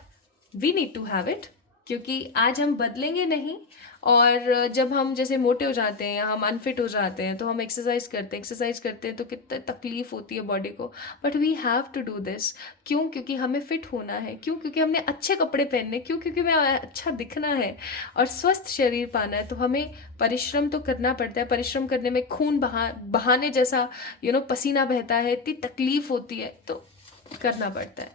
we need to have it, क्योंकि आज हम बदलेंगे नहीं, और जब हम जैसे मोटे हो जाते हैं या हम अनफिट हो जाते हैं तो हम एक्सरसाइज करते हैं तो कितना तकलीफ होती है बॉडी को, but we have to do this. क्यों? क्योंकि हमें फिट होना है। क्यों? क्योंकि हमने अच्छे कपड़े पहनने। क्यों? क्योंकि हमें अच्छा दिखना है और स्वस्थ शरीर पाना है, तो हमें परिश्रम तो करना पड़ता है। परिश्रम करने में खून बहाने जैसा पसीना बहता है, इतनी तकलीफ होती है, तो करना पड़ता है।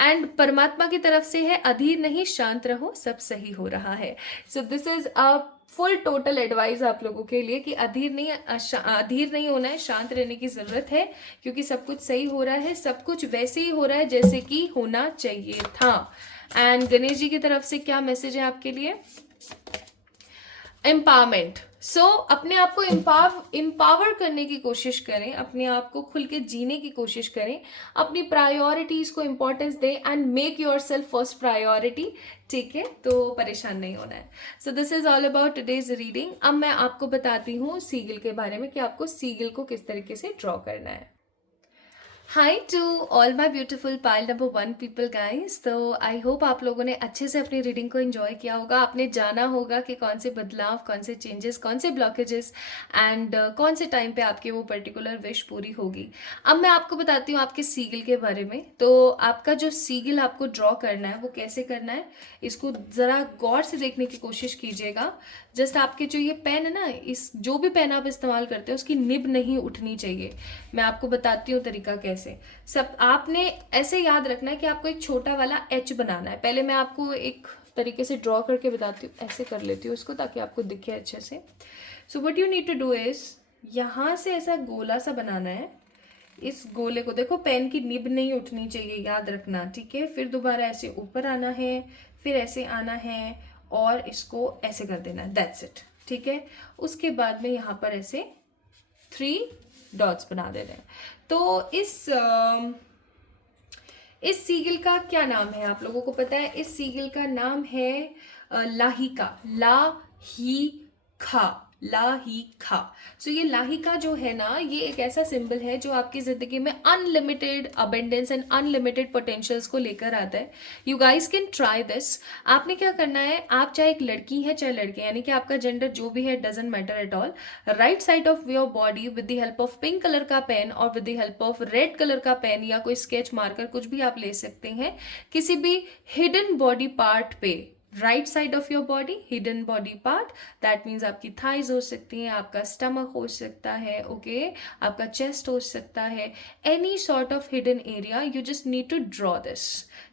एंड परमात्मा की तरफ से है, अधीर नहीं, शांत रहो, सब सही हो रहा है। So this is a full total advice आप लोगों के लिए कि अधीर नहीं होना है, शांत रहने की जरूरत है, क्योंकि सब कुछ सही हो रहा है, सब कुछ वैसे ही हो रहा है जैसे कि होना चाहिए था। एंड गणेश जी की तरफ से क्या मैसेज है आपके लिए? एम्पावरमेंट। सो अपने आप को एम्पावर करने की कोशिश करें, अपने आप को खुल के जीने की कोशिश करें, अपनी प्रायोरिटीज को इंपॉर्टेंस दें and make your self first priority, ठीक है, तो परेशान नहीं होना है। So this is all about today's reading. अब मैं आपको बताती हूँ सीगिल के बारे में कि आपको सीगिल को किस तरीके से ड्रॉ करना है। Hi to all my beautiful pile number 1 people guys. तो आई होप आप लोगों ने अच्छे से अपनी रीडिंग को एंजॉय किया होगा। आपने जाना होगा कि कौन से बदलाव, कौन से चेंजेस, कौन से ब्लॉकेजेस एंड कौन से टाइम पे आपकी वो पर्टिकुलर विश पूरी होगी। अब मैं आपको बताती हूँ आपके सीगिल के बारे में। तो आपका जो सीगिल आपको ड्रॉ करना है वो कैसे करना है, इसको ज़रा गौर से देखने की कोशिश कीजिएगा। जस्ट आपके जो ये पेन है ना, इस जो भी पेन आप इस्तेमाल करते हो उसकी निब नहीं उठनी चाहिए। मैं आपको बताती हूँ तरीका कैसे। सब आपने ऐसे याद रखना है कि आपको एक छोटा वाला एच बनाना है। पहले मैं आपको एक तरीके से ड्रॉ करके बताती हूँ, ऐसे कर लेती हूँ इसको ताकि आपको दिखे अच्छे से। So what you need to do is, यहाँ से ऐसा गोला सा बनाना है। इस गोले को देखो, पेन की निब नहीं उठनी चाहिए, याद रखना, ठीक है। फिर दोबारा ऐसे ऊपर आना है, फिर ऐसे आना है और इसको ऐसे कर देना है, दैट्स इट, ठीक है। उसके बाद में यहाँ पर ऐसे 3 डॉट्स बना देने हैं। तो इस सीगिल का क्या नाम है आप लोगों को पता है? इस सीगिल का नाम है लाहिका, लाहिका। सो ये लाहिका जो है ना, ये एक ऐसा सिंबल है जो आपकी जिंदगी में unlimited abundance and unlimited potentials को लेकर आता है। You guys can try this. आपने क्या करना है, आप चाहे एक लड़की है चाहे लड़के, यानी कि आपका जेंडर जो भी है, doesn't matter at all. Right side of your body with the help of pink colour का पेन और with the help of red colour का पेन या कोई स्केच मार्कर, कुछ भी आप ले सकते हैं, किसी भी हिडन बॉडी पार्ट पे, right side of your body, hidden body part, that means आपकी थाइज हो सकती हैं, आपका स्टमक हो सकता है, ओके, आपका चेस्ट हो सकता है, any sort of hidden area, you just need to draw this,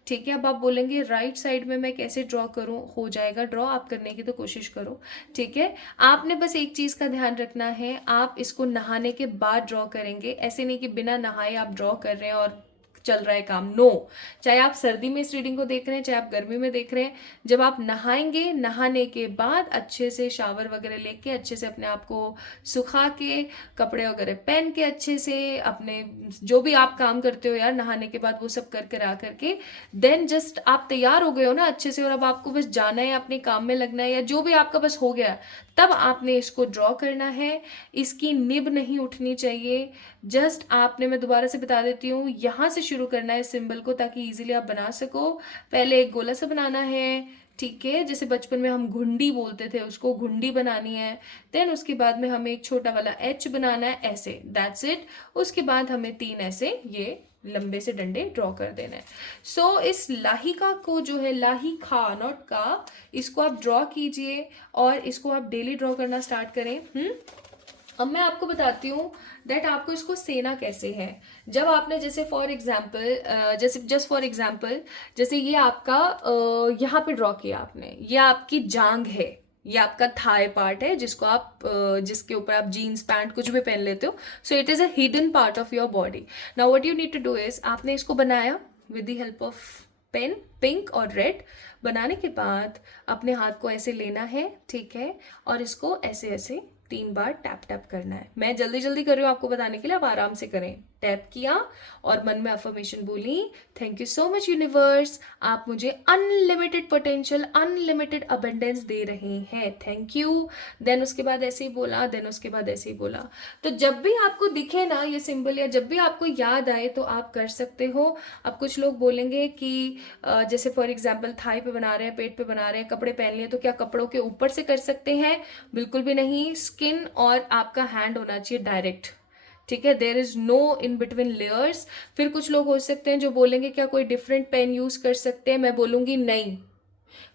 ठीक है। अब आप बोलेंगे राइट साइड में मैं कैसे ड्रॉ करूं? हो जाएगा ड्रॉ, आप करने की तो कोशिश करो, ठीक है। आपने बस एक चीज का ध्यान रखना है, आप इसको नहाने के बाद ड्रॉ करेंगे, ऐसे नहीं कि बिना नहाए आप ड्रॉ कर रहे हैं और चल रहा है काम, नो। चाहे आप सर्दी में इस रीडिंग को देख रहे हैं, चाहे आप गर्मी में देख रहे हैं, जब आप नहाएंगे, नहाने के बाद अच्छे से शावर वगैरह लेके अच्छे से अपने आप को सुखा के, कपड़े वगैरह पहन के, अच्छे से अपने जो भी आप काम करते हो यार नहाने के बाद, वो सब कर कर आ करके देन जस्ट आप तैयार हो गए हो ना अच्छे से, और अब आपको बस जाना है, अपने काम में लगना है, या जो भी आपका बस हो गया, तब आपने इसको ड्रॉ करना है। इसकी निब नहीं उठनी चाहिए। जस्ट आपने, मैं दोबारा से बता देती हूँ, यहाँ से शुरू करना है सिंबल को ताकि इजीली आप बना सको। पहले एक गोला सा बनाना है, ठीक है, जैसे बचपन में हम घुंडी बोलते थे, उसको घुंडी बनानी है। देन उसके बाद में हमें एक छोटा वाला एच बनाना है, ऐसे, दैट्स इट। उसके बाद हमें 3 ऐसे ये लंबे से डंडे ड्रॉ कर देना है। सो इस लाहिका को जो है, लाहिका नॉट का, इसको आप ड्रॉ कीजिए और इसको आप डेली ड्रॉ करना स्टार्ट करें। अब मैं आपको बताती हूँ दैट आपको इसको सेना कैसे है। जब आपने जैसे for example, just for example, जैसे ये आपका यहाँ पे ड्रॉ किया आपने, ये आपकी जांग है, ये आपका थाई पार्ट है जिसको आप जिसके ऊपर आप जीन्स पैंट कुछ भी पहन लेते हो. So it is a hidden part of your body. Now what you need to do is, आपने इसको बनाया with the help of pen, pink और रेड. बनाने के बाद अपने हाथ को ऐसे लेना है, ठीक है, और इसको ऐसे ऐसे 3 बार टैप टैप करना है. मैं जल्दी जल्दी कर रही हूँ आपको बताने के लिए, आप आराम से करें. टैप किया और मन में अफर्मेशन बोली, thank you so much universe, आप मुझे अनलिमिटेड पोटेंशियल, अनलिमिटेड अबंडेंस दे रहे हैं, थैंक यू. देन उसके बाद ऐसे ही बोला, देन उसके बाद ऐसे ही बोला. तो जब भी आपको दिखे ना ये सिंबल, या जब भी आपको याद आए तो आप कर सकते हो. अब कुछ लोग बोलेंगे कि जैसे फॉर एग्जाम्पल थाई पे बना रहे हैं, पेट पे बना रहे हैं, कपड़े पहन लिए, तो क्या कपड़ों के ऊपर से कर सकते हैं? बिल्कुल भी नहीं. स्किन और आपका हैंड होना चाहिए डायरेक्ट, ठीक है. There is no in between layers. फिर कुछ लोग हो सकते हैं जो बोलेंगे क्या कोई डिफरेंट पेन यूज कर सकते हैं? मैं बोलूंगी नहीं,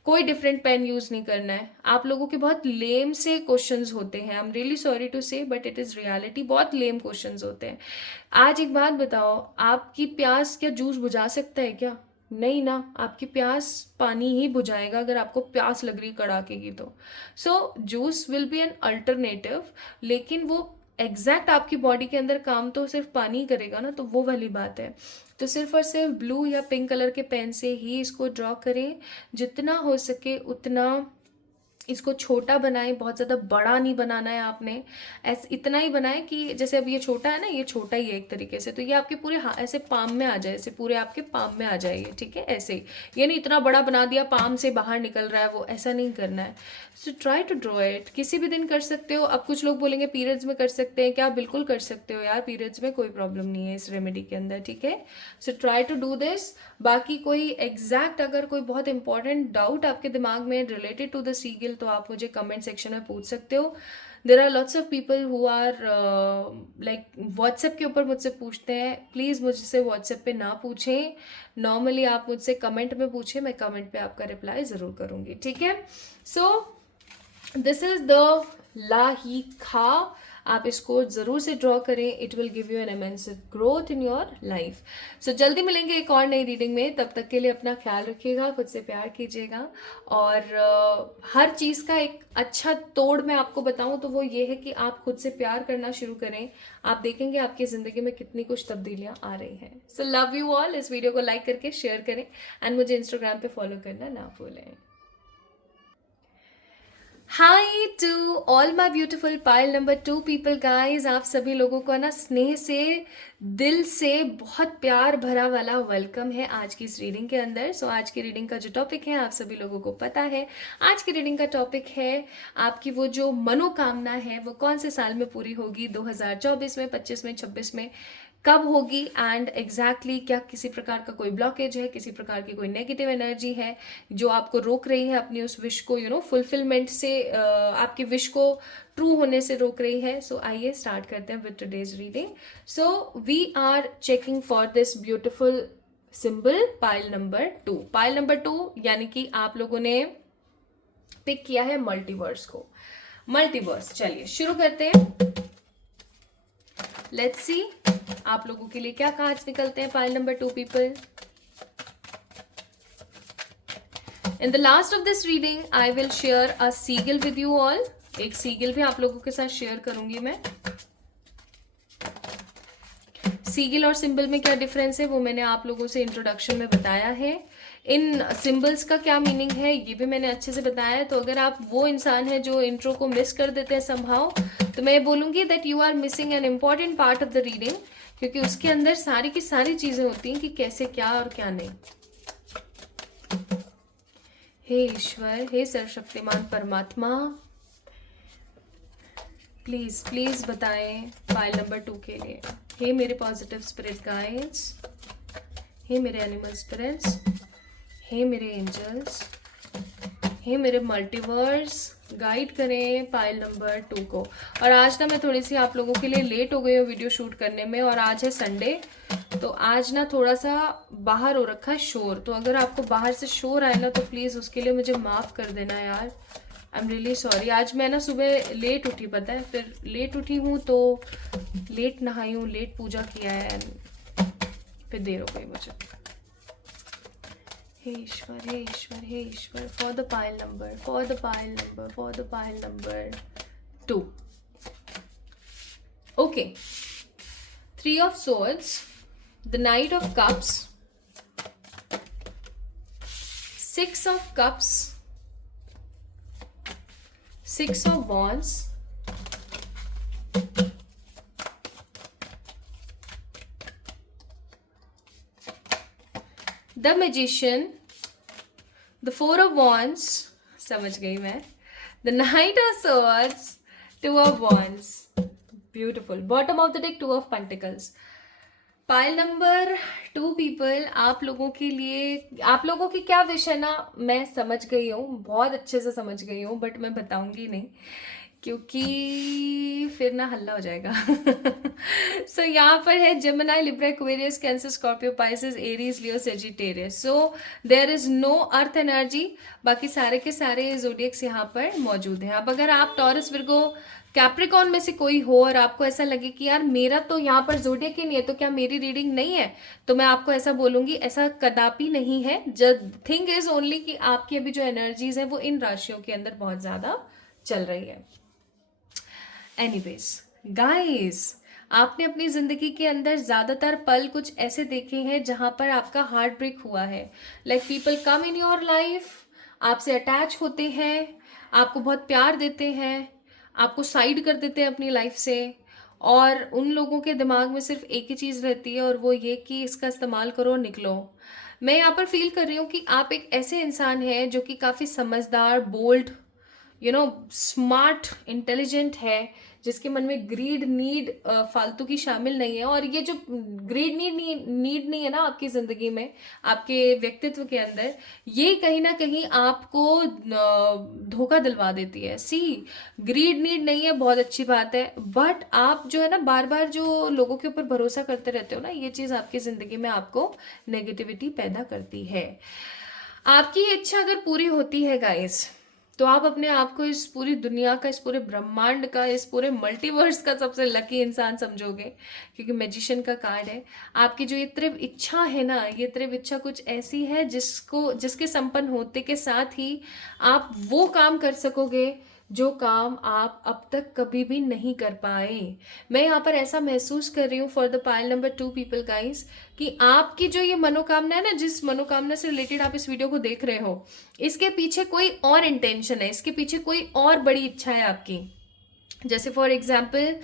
कोई डिफरेंट पेन यूज नहीं करना है. आप लोगों के बहुत लेम से क्वेश्चंस होते हैं. I am really sorry to say but it is reality. बहुत लेम क्वेश्चंस होते हैं. आज एक बात बताओ, आपकी प्यास क्या जूस बुझा सकता है क्या? नहीं ना. आपकी प्यास पानी ही बुझाएगा अगर आपको प्यास लग रही कड़ाके की तो. So juice will be an alternative, लेकिन वो एग्जैक्ट आपकी बॉडी के अंदर काम तो सिर्फ पानी ही करेगा ना, तो वो वाली बात है. तो सिर्फ और सिर्फ ब्लू या पिंक कलर के पेन से ही इसको ड्रॉ करें. जितना हो सके उतना इसको छोटा बनाएं, बहुत ज़्यादा बड़ा नहीं बनाना है आपने. ऐसे इतना ही बनाएं कि जैसे अब ये छोटा है ना, ये छोटा ही है एक तरीके से, तो ये आपके पूरे ऐसे पाम में आ जाए, ऐसे पूरे आपके पाम में आ जाएगी, ठीक है. ऐसे ही, ये नहीं इतना बड़ा बना दिया पाम से बाहर निकल रहा है, वो ऐसा नहीं करना है. So try to draw it. किसी भी दिन कर सकते हो. अब कुछ लोग बोलेंगे पीरियड्स में कर सकते हैं क्या? बिल्कुल कर सकते हो यार, पीरियड्स में कोई प्रॉब्लम नहीं है इस रेमेडी के अंदर, ठीक है. So try to do this. बाकी कोई एग्जैक्ट अगर कोई बहुत इंपॉर्टेंट डाउट आपके दिमाग में रिलेटेड टू द सीगिल, तो आप मुझे कमेंट सेक्शन में पूछ सकते हो. There are lots of people who are like WhatsApp के ऊपर मुझसे पूछते हैं. प्लीज़ मुझसे व्हाट्सएप पे ना पूछें, नॉर्मली आप मुझसे कमेंट में पूछें, मैं कमेंट पे आपका रिप्लाई ज़रूर करूँगी, ठीक है. सो दिस इज द लाही खा. आप इसको ज़रूर से ड्रॉ करें. It will give you an immense growth in your life. So जल्दी मिलेंगे एक और नई रीडिंग में. तब तक के लिए अपना ख्याल रखिएगा, खुद से प्यार कीजिएगा. और हर चीज़ का एक अच्छा तोड़ मैं आपको बताऊं तो वो ये है कि आप खुद से प्यार करना शुरू करें. आप देखेंगे आपकी ज़िंदगी में कितनी कुछ तब्दीलियाँ आ रही हैं. So love you all. इस वीडियो को लाइक करके शेयर करें एंड मुझे इंस्टाग्राम पे फॉलो करना ना भूलें. Hi to all my beautiful pile number 2 people guys. आप सभी लोगों को ना स्नेह से, दिल से बहुत प्यार भरा वाला वेलकम है आज की इस रीडिंग के अंदर. सो आज की रीडिंग का जो टॉपिक है आप सभी लोगों को पता है. आज की रीडिंग का टॉपिक है आपकी वो जो मनोकामना है वो कौन से साल में पूरी होगी, 2024 में, 25 में, 26 में, कब होगी, एंड एग्जैक्टली क्या किसी प्रकार का कोई ब्लॉकेज है, किसी प्रकार की कोई नेगेटिव एनर्जी है जो आपको रोक रही है अपनी उस विश को फुलफिलमेंट से, आपकी विश को ट्रू होने से रोक रही है. सो आइए स्टार्ट करते हैं with today's reading. So we are checking for this beautiful symbol pile number 2. Pile number 2 यानी कि आप लोगों ने पिक किया है मल्टीवर्स को. मल्टीवर्स, चलिए शुरू करते हैं. लेट्स सी आप लोगों के लिए क्या कार्ड्स निकलते हैं. Pile number 2 people. In the last of this reading I will share a sigil with you all. एक सीगिल भी आप लोगों के साथ शेयर करूंगी मैं. सीगिल और सिंबल में क्या डिफरेंस है वो मैंने आप लोगों से इंट्रोडक्शन में बताया है. इन सिंबल्स का क्या मीनिंग है ये भी मैंने अच्छे से बताया है. तो अगर आप वो इंसान हैं जो इंट्रो को मिस कर देते हैं समहाउ, तो मैं बोलूँगी that you are missing an important part of the reading, क्योंकि उसके अंदर सारी की सारी चीज़ें होती हैं कि कैसे क्या और क्या नहीं. हे ईश्वर, हे सर्वशक्तिमान परमात्मा, प्लीज़ प्लीज़ बताएं पाइल नंबर 2 के लिए. हे मेरे पॉजिटिव स्पिरिट गाइड्स, हे मेरे एनिमल स्पिरिट्स, हे मेरे एंजल्स, हे मेरे मल्टीवर्स, गाइड करें पाइल नंबर 2 को. और आज ना मैं थोड़ी सी आप लोगों के लिए लेट हो गई हूँ वीडियो शूट करने में, और आज है संडे, तो आज ना थोड़ा सा बाहर हो रखा है शोर. तो अगर आपको बाहर से शोर आए ना तो प्लीज़ उसके लिए मुझे माफ़ कर देना यार. आई एम रियली सॉरी. आज मैं ना सुबह लेट उठी, पता है, फिर लेट उठी हूँ तो लेट नहाई हूँ, लेट पूजा किया है, फिर देर हो गई मुझे. हे ईश्वर, हे ईश्वर, हे ईश्वर, for the pile number, for the pile number, for the pile number 2. Okay, 3 of swords, the Knight of Cups, 6 of Cups, 6 of Wands, the magician, the 4 of Wands, समझ गई मैं, the Knight of Swords, 2 of Wands, beautiful. Bottom of the deck 2 of Pentacles. Pile number 2 people, आप लोगों के लिए, आप लोगों की क्या विश है ना, मैं समझ गई हूँ, बहुत अच्छे से समझ गई हूँ, बट मैं बताऊंगी नहीं क्योंकि फिर ना हल्ला हो जाएगा. सो यहाँ पर है Gemini, Libra, Aquarius, Cancer, Scorpio, Pisces, Aries, Leo, Sagittarius. So there is no earth energy. बाकी सारे के सारे जोडियक्स यहाँ पर मौजूद हैं. अब अगर आप टॉरस, विर्गो, कैप्रिकॉन में से कोई हो और आपको ऐसा लगे कि यार मेरा तो यहाँ पर जोडियक ही नहीं है, तो क्या मेरी रीडिंग नहीं है, तो मैं आपको ऐसा बोलूंगी, ऐसा कदापि नहीं है. जब थिंग इज ओनली कि आपकी अभी जो एनर्जीज है वो इन राशियों के अंदर बहुत ज्यादा चल रही है. एनीवेज गाइस, आपने अपनी जिंदगी के अंदर ज्यादातर पल कुछ ऐसे देखे हैं जहां पर आपका हार्ट ब्रेक हुआ है. Like people come in your life, आपसे अटैच होते हैं, आपको बहुत प्यार देते हैं, आपको साइड कर देते हैं अपनी लाइफ से, और उन लोगों के दिमाग में सिर्फ एक ही चीज़ रहती है और वो ये कि इसका इस्तेमाल करो, निकलो. मैं यहाँ पर फील कर रही हूँ कि आप एक ऐसे इंसान हैं जो कि काफ़ी समझदार, बोल्ड, स्मार्ट, इंटेलिजेंट है, जिसके मन में ग्रीड, नीड फालतू की शामिल नहीं है. और ये जो ग्रीड, नीड नहीं है ना आपकी ज़िंदगी में, आपके व्यक्तित्व के अंदर, ये कहीं ना कहीं आपको धोखा दिलवा देती है. सी, ग्रीड, नीड नहीं है, बहुत अच्छी बात है, बट आप जो है ना बार बार जो लोगों के ऊपर भरोसा करते रहते हो ना, ये चीज़ आपकी ज़िंदगी में आपको नेगेटिविटी पैदा करती है. आपकी इच्छा अगर पूरी होती है गाइस, तो आप अपने आप को इस पूरी दुनिया का, इस पूरे ब्रह्मांड का, इस पूरे मल्टीवर्स का सबसे लकी इंसान समझोगे, क्योंकि मैजिशियन का कार्ड है. आपकी जो ये त्रिव इच्छा है ना, ये त्रिव इच्छा कुछ ऐसी है जिसके संपन्न होते के साथ ही आप वो काम कर सकोगे जो काम आप अब तक कभी भी नहीं कर पाए. मैं यहाँ पर ऐसा महसूस कर रही हूँ for the pile number 2 people guys, कि आपकी जो ये मनोकामना है ना, जिस मनोकामना से रिलेटेड आप इस वीडियो को देख रहे हो, इसके पीछे कोई और इंटेंशन है, इसके पीछे कोई और बड़ी इच्छा है आपकी. जैसे for example,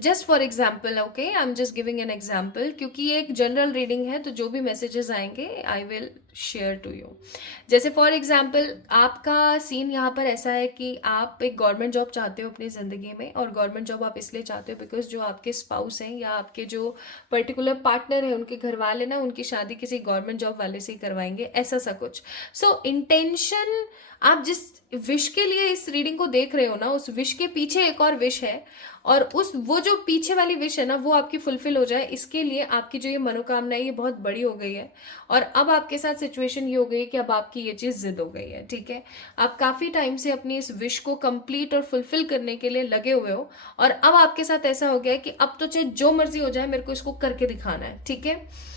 just for example, okay, I am just giving an example, क्योंकि ये एक जनरल रीडिंग है, तो जो भी मैसेजेस आएंगे I will share to you. जैसे फॉर एग्जाम्पल, आपका सीन यहाँ पर ऐसा है कि आप एक गवर्नमेंट जॉब चाहते हो अपनी ज़िंदगी में, और गवर्नमेंट जॉब आप इसलिए चाहते हो बिकॉज जो आपके स्पाउस हैं या आपके जो पर्टिकुलर पार्टनर हैं, उनके घर वाले ना उनकी शादी किसी गवर्नमेंट जॉब वाले से ही करवाएंगे, ऐसा सा कुछ. सो इंटेंशन, आप जिस विश के लिए इस रीडिंग को देख रहे हो ना, उस विश के पीछे एक और विश है, और वो जो पीछे वाली विश है ना, वो आपकी फुलफिल हो जाए, इसके लिए आपकी जो ये मनोकामना है ये बहुत बड़ी हो गई है. और अब आपके साथ सिचुएशन ये हो गई है कि अब आपकी ये चीज़ जिद हो गई है. ठीक है, आप काफ़ी टाइम से अपनी इस विश को कंप्लीट और फुलफिल करने के लिए लगे हुए हो, और अब आपके साथ ऐसा हो गया है कि अब तो चाहे जो मर्जी हो जाए, मेरे को इसको करके दिखाना है. ठीक है,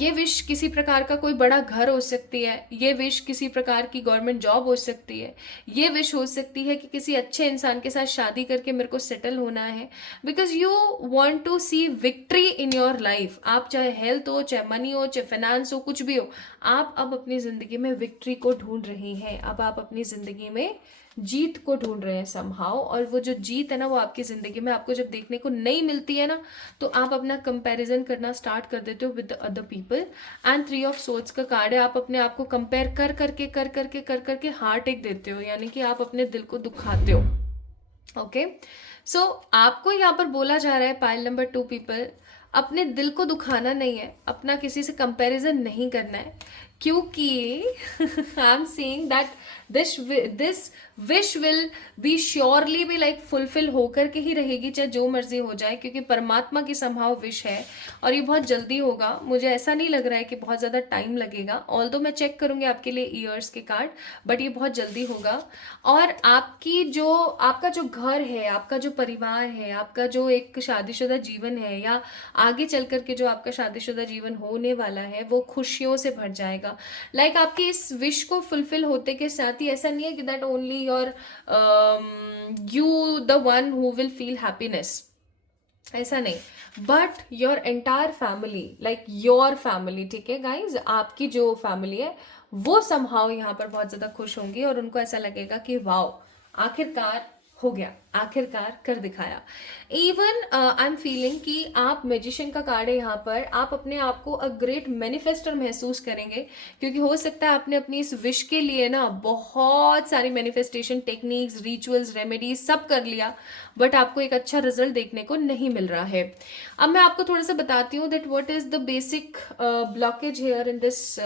ये विश किसी प्रकार का कोई बड़ा घर हो सकती है, ये विश किसी प्रकार की गवर्नमेंट जॉब हो सकती है, ये विश हो सकती है कि किसी अच्छे इंसान के साथ शादी करके मेरे को सेटल होना है, because you want to see victory in your life. आप चाहे हेल्थ हो, चाहे मनी हो, चाहे फाइनेंस हो, कुछ भी हो, आप अब अपनी ज़िंदगी में विक्ट्री को ढूंढ रहे हैं. अब आप अपनी ज़िंदगी में जीत को ढूंढ रहे हैं समहाउ, और वो जो जीत है ना, वो आपकी ज़िंदगी में आपको जब देखने को नहीं मिलती है ना, तो आप अपना कंपैरिजन करना स्टार्ट कर देते हो with the other people. And 3 of swords का कार्ड है, आप अपने आप को कंपेयर कर करके हार्ट एक देते हो, यानी कि आप अपने दिल को दुखाते हो. ओके, सो आपको यहाँ पर बोला जा रहा है पाइल नंबर 2 पीपल, अपने दिल को दुखाना नहीं है, अपना किसी से कंपैरिजन नहीं करना है, क्योंकि I am seeing that this wish will be surely भी लाइक फुलफिल होकर के ही रहेगी, चाहे जो मर्जी हो जाए, क्योंकि परमात्मा की संभाव विश है और ये बहुत जल्दी होगा. मुझे ऐसा नहीं लग रहा है कि बहुत ज़्यादा टाइम लगेगा, ऑल्दो मैं चेक करूँगी आपके लिए ईयर्स के कार्ड, बट ये बहुत जल्दी होगा. और आपका जो घर है, आपका जो परिवार है, आपका जो एक शादीशुदा जीवन है, या आगे चल करके जो आपका शादीशुदा जीवन होने वाला है, वो खुशियों से भर जाएगा. रहेगा। लाइक आपकी इस विश को फुलफिल होते के साथ ही ऐसा नहीं है कि that only your you the one who will feel happiness, ऐसा नहीं, but your entire family, like your family, ठीक है गाइज, आपकी जो फैमिली है वो समहाउ यहाँ पर बहुत ज्यादा खुश होंगी और उनको ऐसा लगेगा कि वाओ, आखिरकार हो गया, आखिरकार कर दिखाया। इवन आई एम फीलिंग कि आप मैजिशियन का कार्ड है यहाँ पर, आप अपने आप को अ ग्रेट मैनिफेस्टर महसूस करेंगे, क्योंकि हो सकता है आपने अपनी इस विश के लिए ना बहुत सारी मैनिफेस्टेशन टेक्निक्स, रिचुअल्स, रेमेडीज सब कर लिया, बट आपको एक अच्छा रिजल्ट देखने को नहीं मिल रहा है। अब मैं आपको थोड़ा सा बताती हूँ that what is the basic blockage here in this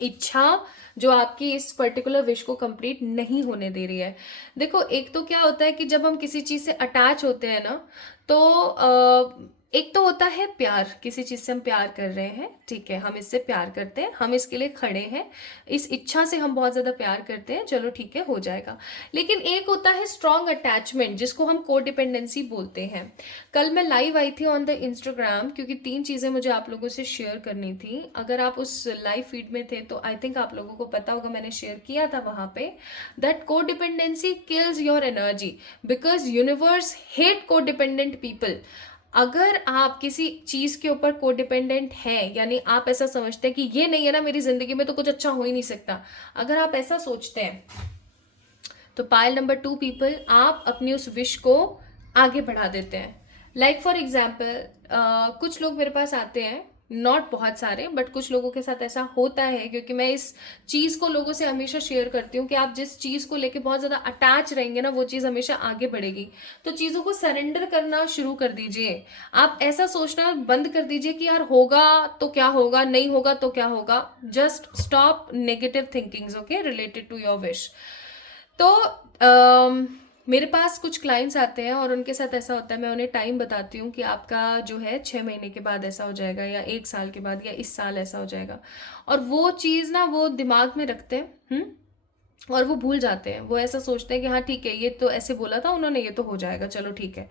इच्छा जो आपकी इस पर्टिकुलर विश को कंप्लीट नहीं होने दे रही है। देखो, एक तो क्या होता है कि जब हम किसी चीज से अटैच होते हैं ना, तो एक तो होता है प्यार, किसी चीज से हम प्यार कर रहे हैं, ठीक है, हम इससे प्यार करते हैं, हम इसके लिए खड़े हैं, इस इच्छा से हम बहुत ज्यादा प्यार करते हैं, चलो ठीक है, हो जाएगा। लेकिन एक होता है स्ट्रॉन्ग अटैचमेंट, जिसको हम कोडिपेंडेंसी बोलते हैं। कल मैं लाइव आई थी ऑन द इंस्टाग्राम, क्योंकि 3 चीजें मुझे आप लोगों से शेयर करनी थी। अगर आप उस लाइव फीड में थे तो आई थिंक आप लोगों को पता होगा, मैंने शेयर किया था वहां पे that codependency kills your energy, because universe hate codependent people. अगर आप किसी चीज के ऊपर कोडिपेंडेंट हैं, यानी आप ऐसा समझते हैं कि ये नहीं है ना मेरी जिंदगी में तो कुछ अच्छा हो ही नहीं सकता, अगर आप ऐसा सोचते हैं तो पाइल नंबर 2 पीपल, आप अपनी उस विश को आगे बढ़ा देते हैं। लाइक फॉर एग्जाम्पल, कुछ लोग मेरे पास आते हैं, नॉट बहुत सारे, बट कुछ लोगों के साथ ऐसा होता है, क्योंकि मैं इस चीज को लोगों से हमेशा शेयर करती हूँ कि आप जिस चीज को लेके बहुत ज्यादा अटैच रहेंगे ना, वो चीज हमेशा आगे बढ़ेगी। तो चीजों को सरेंडर करना शुरू कर दीजिए। आप ऐसा सोचना बंद कर दीजिए कि यार होगा तो क्या होगा, नहीं होगा तो क्या होगा। Just stop negative thinkings, okay, related to your wish. तो मेरे पास कुछ क्लाइंट्स आते हैं और उनके साथ ऐसा होता है, मैं उन्हें टाइम बताती हूँ कि आपका जो है 6 महीने के बाद ऐसा हो जाएगा, या 1 साल के बाद, या इस साल ऐसा हो जाएगा। और वो चीज़ ना वो दिमाग में रखते हैं, और वो भूल जाते हैं। वो ऐसा सोचते हैं कि हाँ ठीक है, ये तो ऐसे बोला था उन्होंने, ये तो हो जाएगा, चलो ठीक है।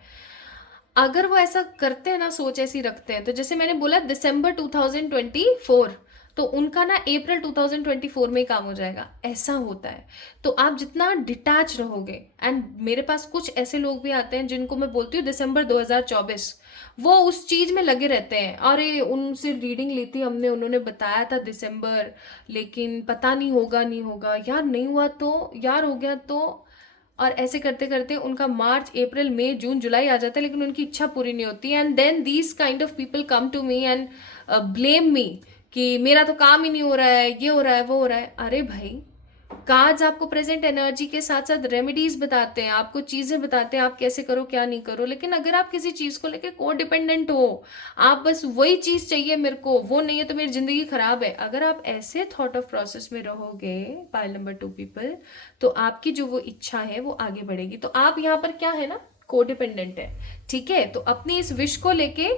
अगर वो ऐसा करते हैं ना, सोच ऐसी रखते हैं, तो जैसे मैंने बोला दिसंबर 2024, तो उनका ना अप्रैल 2024 में ही काम हो जाएगा, ऐसा होता है। तो आप जितना डिटैच रहोगे, एंड मेरे पास कुछ ऐसे लोग भी आते हैं जिनको मैं बोलती हूँ दिसंबर 2024, वो उस चीज में लगे रहते हैं। अरे उनसे रीडिंग ली थी हमने, उन्होंने बताया था दिसंबर, लेकिन पता नहीं होगा, नहीं होगा यार, नहीं हुआ तो यार, हो गया तो, और ऐसे करते करते उनका मार्च, अप्रैल, मई, जून, जुलाई आ जाता है, लेकिन उनकी इच्छा पूरी नहीं होती। And then these kind of people come to me and blame me कि मेरा तो काम ही नहीं हो रहा है, ये हो रहा है, वो हो रहा है। अरे भाई, कार्ड्स आपको प्रेजेंट एनर्जी के साथ साथ रेमेडीज बताते हैं, आपको चीजें बताते हैं आप कैसे करो क्या नहीं करो। लेकिन अगर आप किसी चीज को लेके को डिपेंडेंट हो, आप बस वही चीज चाहिए मेरे को, वो नहीं है तो मेरी जिंदगी खराब है, अगर आप ऐसे थॉट ऑफ प्रोसेस में रहोगे, पाइल नंबर 2 पीपल, तो आपकी जो वो इच्छा है वो आगे बढ़ेगी। तो आप यहाँ पर क्या है ना, कोडिपेंडेंट है, ठीक है। तो अपनी इस विश को लेके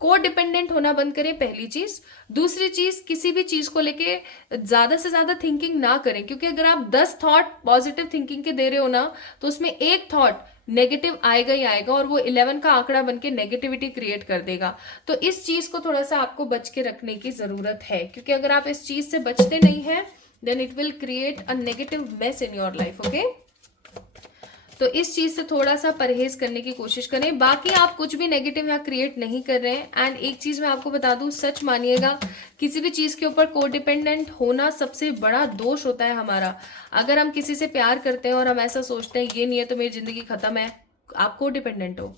को डिपेंडेंट होना बंद करें, पहली चीज। दूसरी चीज, किसी भी चीज को लेके ज्यादा से ज्यादा थिंकिंग ना करें, क्योंकि अगर आप 10 थॉट पॉजिटिव थिंकिंग के दे रहे हो ना, तो उसमें एक थॉट नेगेटिव आएगा ही आएगा, और वो 11 का आंकड़ा बन के नेगेटिविटी क्रिएट कर देगा। तो इस चीज को थोड़ा सा आपको बच के रखने की जरूरत है, क्योंकि अगर आप इस चीज से बचते नहीं है, then it will create a negative mess in your life, okay. तो इस चीज से थोड़ा सा परहेज करने की कोशिश करें। बाकी आप कुछ भी नेगेटिव यहाँ क्रिएट नहीं कर रहे हैं। एंड एक चीज मैं आपको बता दूं, सच मानिएगा, किसी भी चीज के ऊपर कोडिपेंडेंट होना सबसे बड़ा दोष होता है हमारा। अगर हम किसी से प्यार करते हैं और हम ऐसा सोचते हैं ये नहीं है तो मेरी जिंदगी खत्म है, आप कोडिपेंडेंट हो।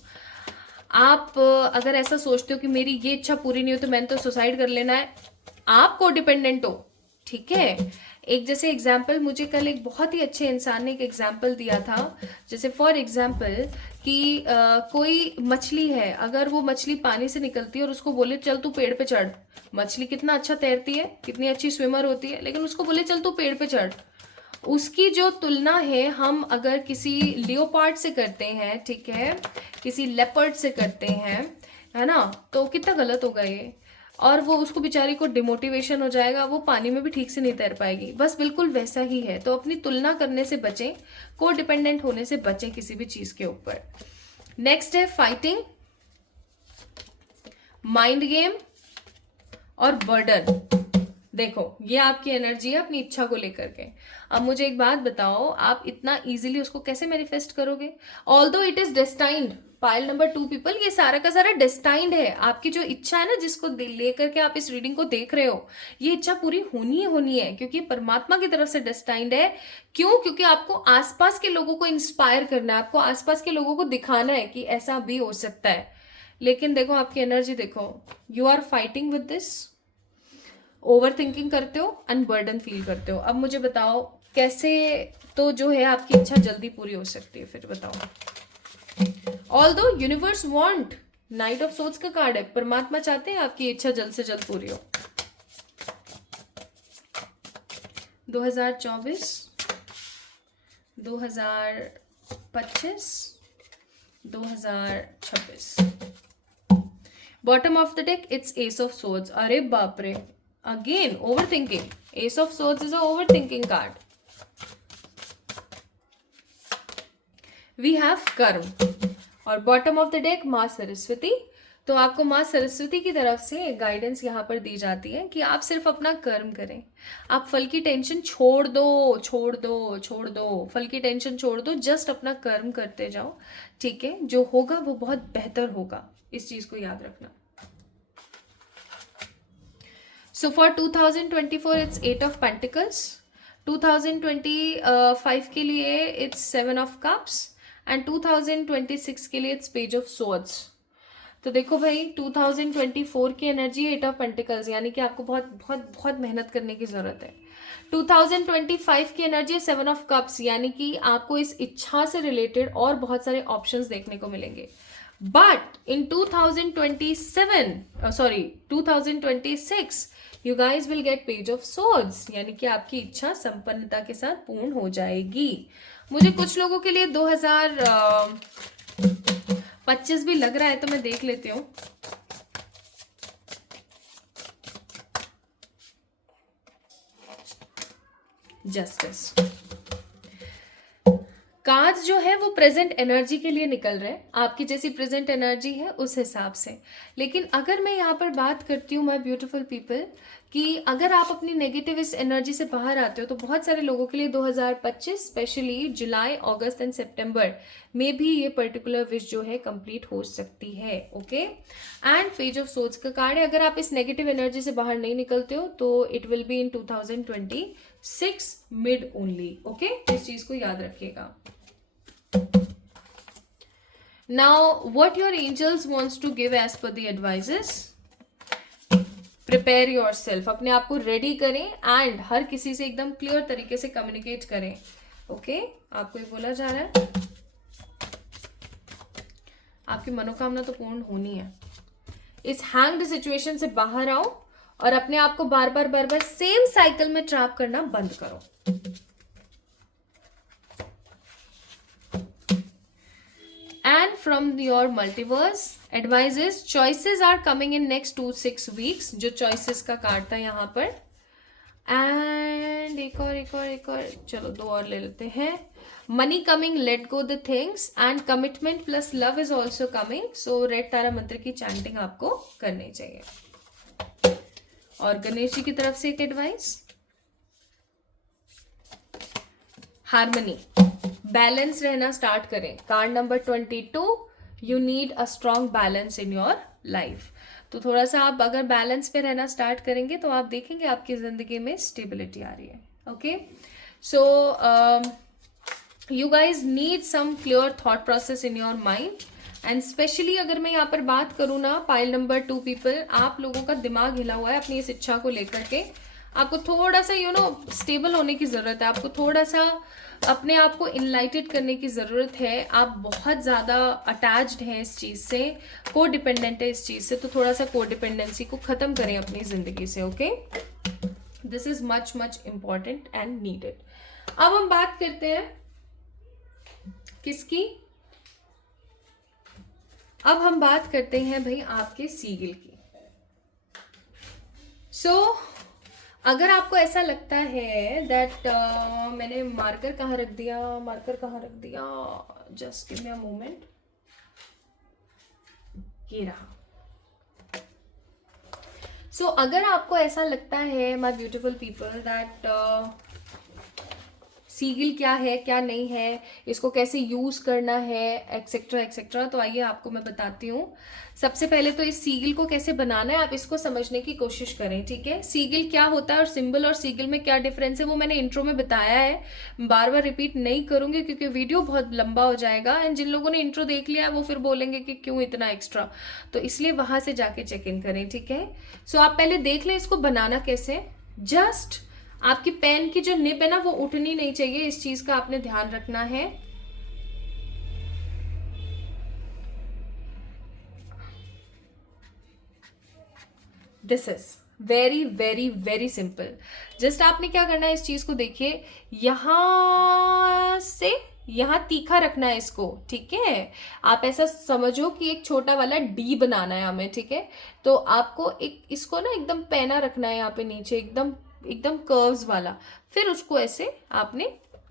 आप अगर ऐसा सोचते हो कि मेरी ये इच्छा पूरी नहीं हो तो मैंने तो सुसाइड कर लेना है, आप कोडिपेंडेंट हो, ठीक है। एक जैसे एग्जाम्पल, मुझे कल एक बहुत ही अच्छे इंसान ने एक एग्जाम्पल दिया था, जैसे फॉर एग्जाम्पल कि कोई मछली है, अगर वो मछली पानी से निकलती है और उसको बोले चल तू पेड़ पे चढ़, मछली कितना अच्छा तैरती है, कितनी अच्छी स्विमर होती है, लेकिन उसको बोले चल तू पेड़ पे चढ़, उसकी जो तुलना है हम अगर किसी लियोपार्ड से करते हैं, ठीक है, किसी लेपर्ड से करते हैं, है ना, तो कितना गलत होगा ये। और वो उसको बेचारी को डिमोटिवेशन हो जाएगा, वो पानी में भी ठीक से नहीं तैर पाएगी। बस बिल्कुल वैसा ही है। तो अपनी तुलना करने से बचें, को डिपेंडेंट होने से बचें किसी भी चीज के ऊपर। नेक्स्ट है फाइटिंग, माइंड गेम और बर्डन। देखो ये आपकी एनर्जी है अपनी इच्छा को लेकर के। अब मुझे एक बात बताओ, आप इतना इजीली उसको कैसे मैनिफेस्ट करोगे? Although it is destined, pile number 2 people, ये सारा का सारा डेस्टाइंड है। आपकी जो इच्छा है ना, जिसको लेकर के आप इस रीडिंग को देख रहे हो, ये इच्छा पूरी होनी है, क्योंकि परमात्मा की तरफ से डेस्टाइंड है। क्यों? क्योंकि आपको आसपास के लोगों को इंस्पायर करना है, आपको आसपास के लोगों को दिखाना है कि ऐसा भी हो सकता है। लेकिन देखो आपकी एनर्जी देखो, you are fighting with this, over thinking करते हो, अनबर्डन फील करते हो। अब मुझे बताओ कैसे तो जो है आपकी इच्छा जल्दी पूरी हो सकती है, फिर बताओ। ऑल दो universe want, night of swords का कार्ड है, परमात्मा चाहते हैं आपकी इच्छा जल्द से जल्द पूरी हो। 2024, 2025, 2026। Bottom of the deck it's ace of swords. अरे बाप रे, again over thinking. Ace of swords is a over thinking card. We have कर्म, और बॉटम ऑफ द डेक माँ सरस्वती। तो आपको माँ सरस्वती की तरफ से गाइडेंस यहाँ पर दी जाती है कि आप सिर्फ अपना कर्म करें। आप फल की टेंशन छोड़ दो, छोड़ दो, छोड़ दो, फल की टेंशन छोड़ दो, जस्ट अपना कर्म करते जाओ, ठीक है? जो होगा वो बहुत बेहतर होगा, इस चीज को याद रखना। So for 2024 it's 8 of Pentacles, 2025 के लिए it's 7 of Cups, and 2026 के लिए it's Page of Swords। तो देखो भाई 2024 की एनर्जी 8 ऑफ पेंटिकल्स, यानी कि आपको बहुत बहुत बहुत मेहनत करने की जरूरत है। 2025 की एनर्जी 7 ऑफ कप्स, यानी कि आपको इस इच्छा से रिलेटेड और बहुत सारे ऑप्शंस देखने को मिलेंगे। But in 2026 you guys will gate page of swords, यानी कि आपकी इच्छा संपन्नता के साथ पूर्ण हो जाएगी। मुझे कुछ लोगों के लिए 2025 भी लग रहा है, तो मैं देख लेती हूँ। जस्टिस कार्ड्स जो है वो प्रेजेंट एनर्जी के लिए निकल रहे हैं, आपकी जैसी प्रेजेंट एनर्जी है उस हिसाब से। लेकिन अगर मैं यहाँ पर बात करती हूँ माय ब्यूटीफुल पीपल, कि अगर आप अपनी नेगेटिव इस एनर्जी से बाहर आते हो, तो बहुत सारे लोगों के लिए 2025 स्पेशली जुलाई, अगस्त एंड सितंबर में भी ये पर्टिकुलर विश जो है कंप्लीट हो सकती है। Okay, and page of swords का कार्ड है। अगर आप इस नेगेटिव एनर्जी से बाहर नहीं निकलते हो तो it will be in 2026 mid only. Okay, इस चीज को याद रखिएगा। Now, what your angels wants to give as per the advices, prepare yourself, अपने आप को रेडी करें एंड हर किसी से एकदम क्लियर तरीके से कम्युनिकेट करें। ओके, आपको ये बोला जा रहा है आपकी मनोकामना तो पूर्ण होनी है। इस हैंग्ड सिचुएशन से बाहर आओ और अपने आप को बार बार सेम साइकिल में ट्रैप करना बंद करो। And from your multiverse advices, choices are coming in next 2-6 weeks, जो choices का कार्ड था यहाँ पर। एंड एक और चलो 2 और ले लेते हैं। Money coming, let go the things, and commitment plus love is also coming. So red Tara mantra की चैंटिंग आपको करनी चाहिए। और गणेश जी की तरफ से एक एडवाइस, हार्मनी, बैलेंस रहना स्टार्ट करें। Card number 22, you need a strong balance in your life. तो थोड़ा सा आप अगर बैलेंस पे रहना स्टार्ट करेंगे तो आप देखेंगे आपकी जिंदगी में स्टेबिलिटी आ रही है। Okay, so you guys need some clear thought process in your mind, and specially अगर मैं यहाँ पर बात करूँ ना, पाइल नंबर 2 पीपल, आप लोगों का दिमाग हिला हुआ है अपनी इस इच्छा को लेकर के। आपको थोड़ा सा स्टेबल होने की जरूरत है, आपको थोड़ा सा अपने आप को इनलाइटेड करने की ज़रूरत है। आप बहुत ज़्यादा अटैच्ड हैं इस चीज़ से, को डिपेंडेंट है इस चीज़ से, तो थोड़ा सा को डिपेंडेंसी को ख़त्म करें अपनी ज़िंदगी से। Okay, this is much important and needed. अब हम बात करते हैं किसकी? अब हम बात करते हैं भाई आपके सीगल की। अगर आपको ऐसा लगता है दैट मैंने मार्कर कहाँ रख दिया, just give me a moment, ये रहा। सो अगर आपको ऐसा लगता है माय ब्यूटीफुल पीपल दैट सीगिल क्या है क्या नहीं है, इसको कैसे यूज़ करना है, एक्सेट्रा एक्सेट्रा, तो आइए आपको मैं बताती हूँ। सबसे पहले तो इस सीगिल को कैसे बनाना है आप इसको समझने की कोशिश करें, ठीक है। सीगिल क्या होता है और सिंबल और सीगिल में क्या डिफरेंस है वो मैंने इंट्रो में बताया है, बार बार रिपीट नहीं करूंगी क्योंकि वीडियो बहुत लंबा हो जाएगा। एंड जिन लोगों ने इंट्रो देख लिया है वो फिर बोलेंगे कि क्यों इतना एक्स्ट्रा, तो इसलिए वहां से जाके चेक इन करें, ठीक है। सो आप पहले देख लें इसको बनाना कैसे। जस्ट आपकी पेन की जो निब है ना वो उठनी नहीं चाहिए, इस चीज का आपने ध्यान रखना है। This is very very very simple. Just आपने क्या करना है, इस चीज को देखिए, यहां से यहां तीखा रखना है इसको, ठीक है। आप ऐसा समझो कि एक छोटा वाला डी बनाना है हमें, ठीक है। तो आपको एक इसको ना एकदम पैना रखना है यहाँ पे नीचे, एकदम एकदम कर्व्स वाला, फिर उसको ऐसे आपने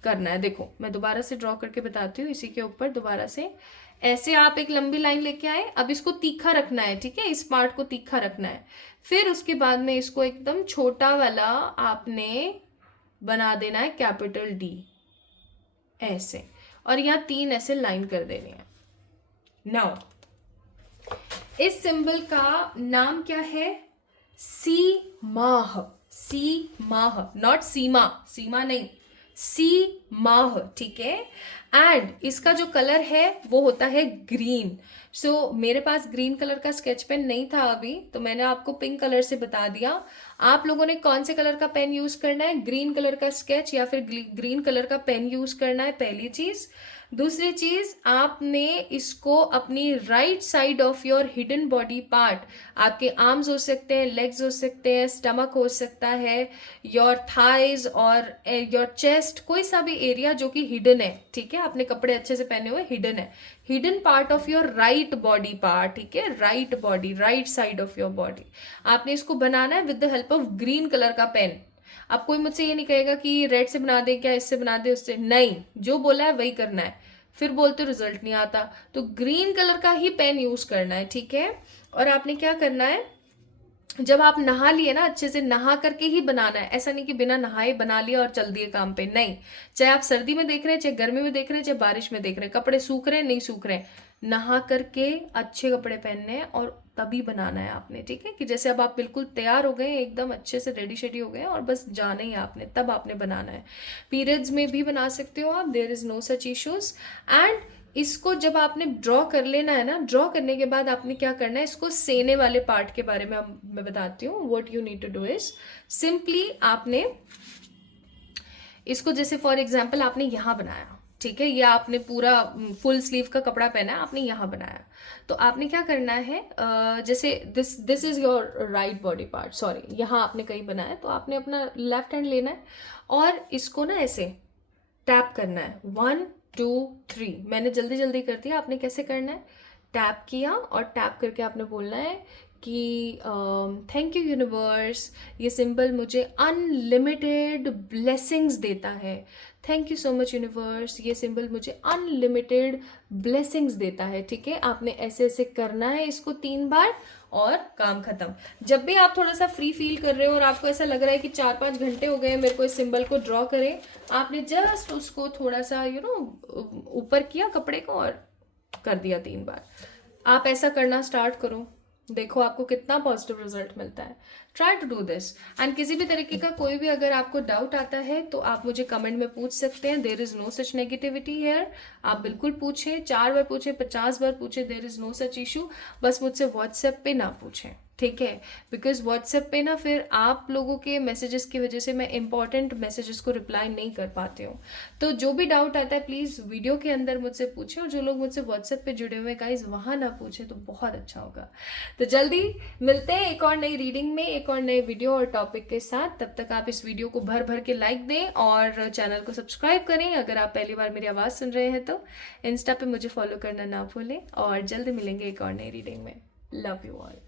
करना है। देखो मैं दोबारा से ड्रॉ करके बताती हूँ, इसी के ऊपर दोबारा से ऐसे आप एक लंबी लाइन लेके आए। अब इसको तीखा रखना है, ठीक है, इस पार्ट को तीखा रखना है। फिर उसके बाद में इसको एकदम छोटा वाला आपने बना देना है, कैपिटल डी ऐसे, और यहाँ 3 ऐसे लाइन कर देनी है। नाउ इस सिंबल का नाम क्या है, सी माह, सी माह, नॉट सीमा, सीमा नहीं, सी माह, ठीक है। एंड इसका जो कलर है वो होता है ग्रीन। सो मेरे पास ग्रीन कलर का स्केच पेन नहीं था अभी, तो मैंने आपको पिंक कलर से बता दिया। आप लोगों ने कौन से कलर का पेन यूज करना है, ग्रीन कलर का स्केच या फिर ग्रीन कलर का पेन यूज करना है, पहली चीज। दूसरी चीज, आपने इसको अपनी right side of your hidden body part, आपके आर्म्स हो सकते हैं, लेग्स हो सकते हैं, स्टमक हो सकता है, योर थाइज और योर चेस्ट, कोई सा भी एरिया जो कि हिडन है, ठीक है, आपने कपड़े अच्छे से पहने हुए, हिडन है, hidden part of your right body part, ठीक है, right body, right side of your body, आपने इसको बनाना है with the help of green colour का पेन। अब कोई मुझसे ये नहीं कहेगा कि रेड से बना दे, क्या इससे बना दे, उससे नहीं, जो बोला है वही करना है। फिर बोलते रिजल्ट नहीं आता, तो ग्रीन कलर का ही पेन यूज करना है, ठीक है। और आपने क्या करना है, जब आप नहा लिए ना, अच्छे से नहा करके ही बनाना है, ऐसा नहीं कि बिना नहाए बना लिया और चल दिए काम पे, नहीं। चाहे आप सर्दी में देख रहे हैं, चाहे गर्मी में देख रहे हैं, चाहे बारिश में देख रहे हैं, कपड़े सूख रहे हैं नहीं सूख रहे हैं, नहा करके अच्छे कपड़े पहनने हैं और तभी बनाना है आपने, ठीक है। कि जैसे अब आप बिल्कुल तैयार हो गए, एकदम अच्छे से रेडी शेडी हो गए और बस जाना ही आपने, तब आपने बनाना है। पीरियड्स में भी बना सकते हो आप, there is no such issues. And इसको जब आपने ड्रॉ कर लेना है ना, ड्रॉ करने के बाद आपने क्या करना है, इसको सेने वाले पार्ट के बारे में मैं बताती हूँ। What you need to do is simply, आपने इसको जैसे फॉर एग्जाम्पल आपने यहाँ बनाया, ठीक है, ये आपने पूरा फुल स्लीव का कपड़ा पहना है, आपने यहाँ बनाया, तो आपने क्या करना है, जैसे this is your right body part, sorry, यहाँ आपने कहीं बनाया, तो आपने अपना लेफ्ट हैंड लेना है और इसको ना ऐसे टैप करना है, 1 2 3, मैंने जल्दी जल्दी कर दिया, आपने कैसे करना है, टैप किया और टैप करके आपने बोलना है कि थैंक यू यूनिवर्स, ये सिंबल मुझे अनलिमिटेड ब्लेसिंग्स देता है, thank you so much universe, ये सिंबल मुझे अनलिमिटेड ब्लेसिंग्स देता है, ठीक है। आपने ऐसे ऐसे करना है इसको 3 बार और काम खत्म। जब भी आप थोड़ा सा फ्री फील कर रहे हो और आपको ऐसा लग रहा है कि 4-5 घंटे हो गए मेरे को इस सिंबल को ड्रॉ करें, आपने जस्ट उसको थोड़ा सा ऊपर किया कपड़े को और कर दिया 3 बार। आप ऐसा करना स्टार्ट करो, देखो आपको कितना पॉजिटिव रिजल्ट मिलता है। Try to do this. And किसी भी तरीके का कोई भी अगर आपको डाउट आता है तो आप मुझे कमेंट में पूछ सकते हैं, there is no such negativity here. आप बिल्कुल पूछें, 4 बार पूछें, 50 बार पूछें, there is no such issue. बस मुझसे व्हाट्सएप पे ना पूछें, ठीक है, बिकॉज व्हाट्सएप पे ना फिर आप लोगों के मैसेजेस की वजह से मैं इंपॉर्टेंट मैसेजेस को रिप्लाई नहीं कर पाती हूँ। तो जो भी डाउट आता है प्लीज़ वीडियो के अंदर मुझसे पूछें, और जो लोग मुझसे व्हाट्सएप पे जुड़े हुए गाइज वहाँ ना पूछें तो बहुत अच्छा होगा। तो जल्दी मिलते हैं एक और नई रीडिंग में, एक और नए वीडियो और टॉपिक के साथ। तब तक आप इस वीडियो को भर भर के लाइक दें और चैनल को सब्सक्राइब करें। अगर आप पहली बार मेरी आवाज़ सुन रहे हैं तो इंस्टा पे मुझे फॉलो करना ना भूलें, और जल्द मिलेंगे एक और नई रीडिंग में। Love you all.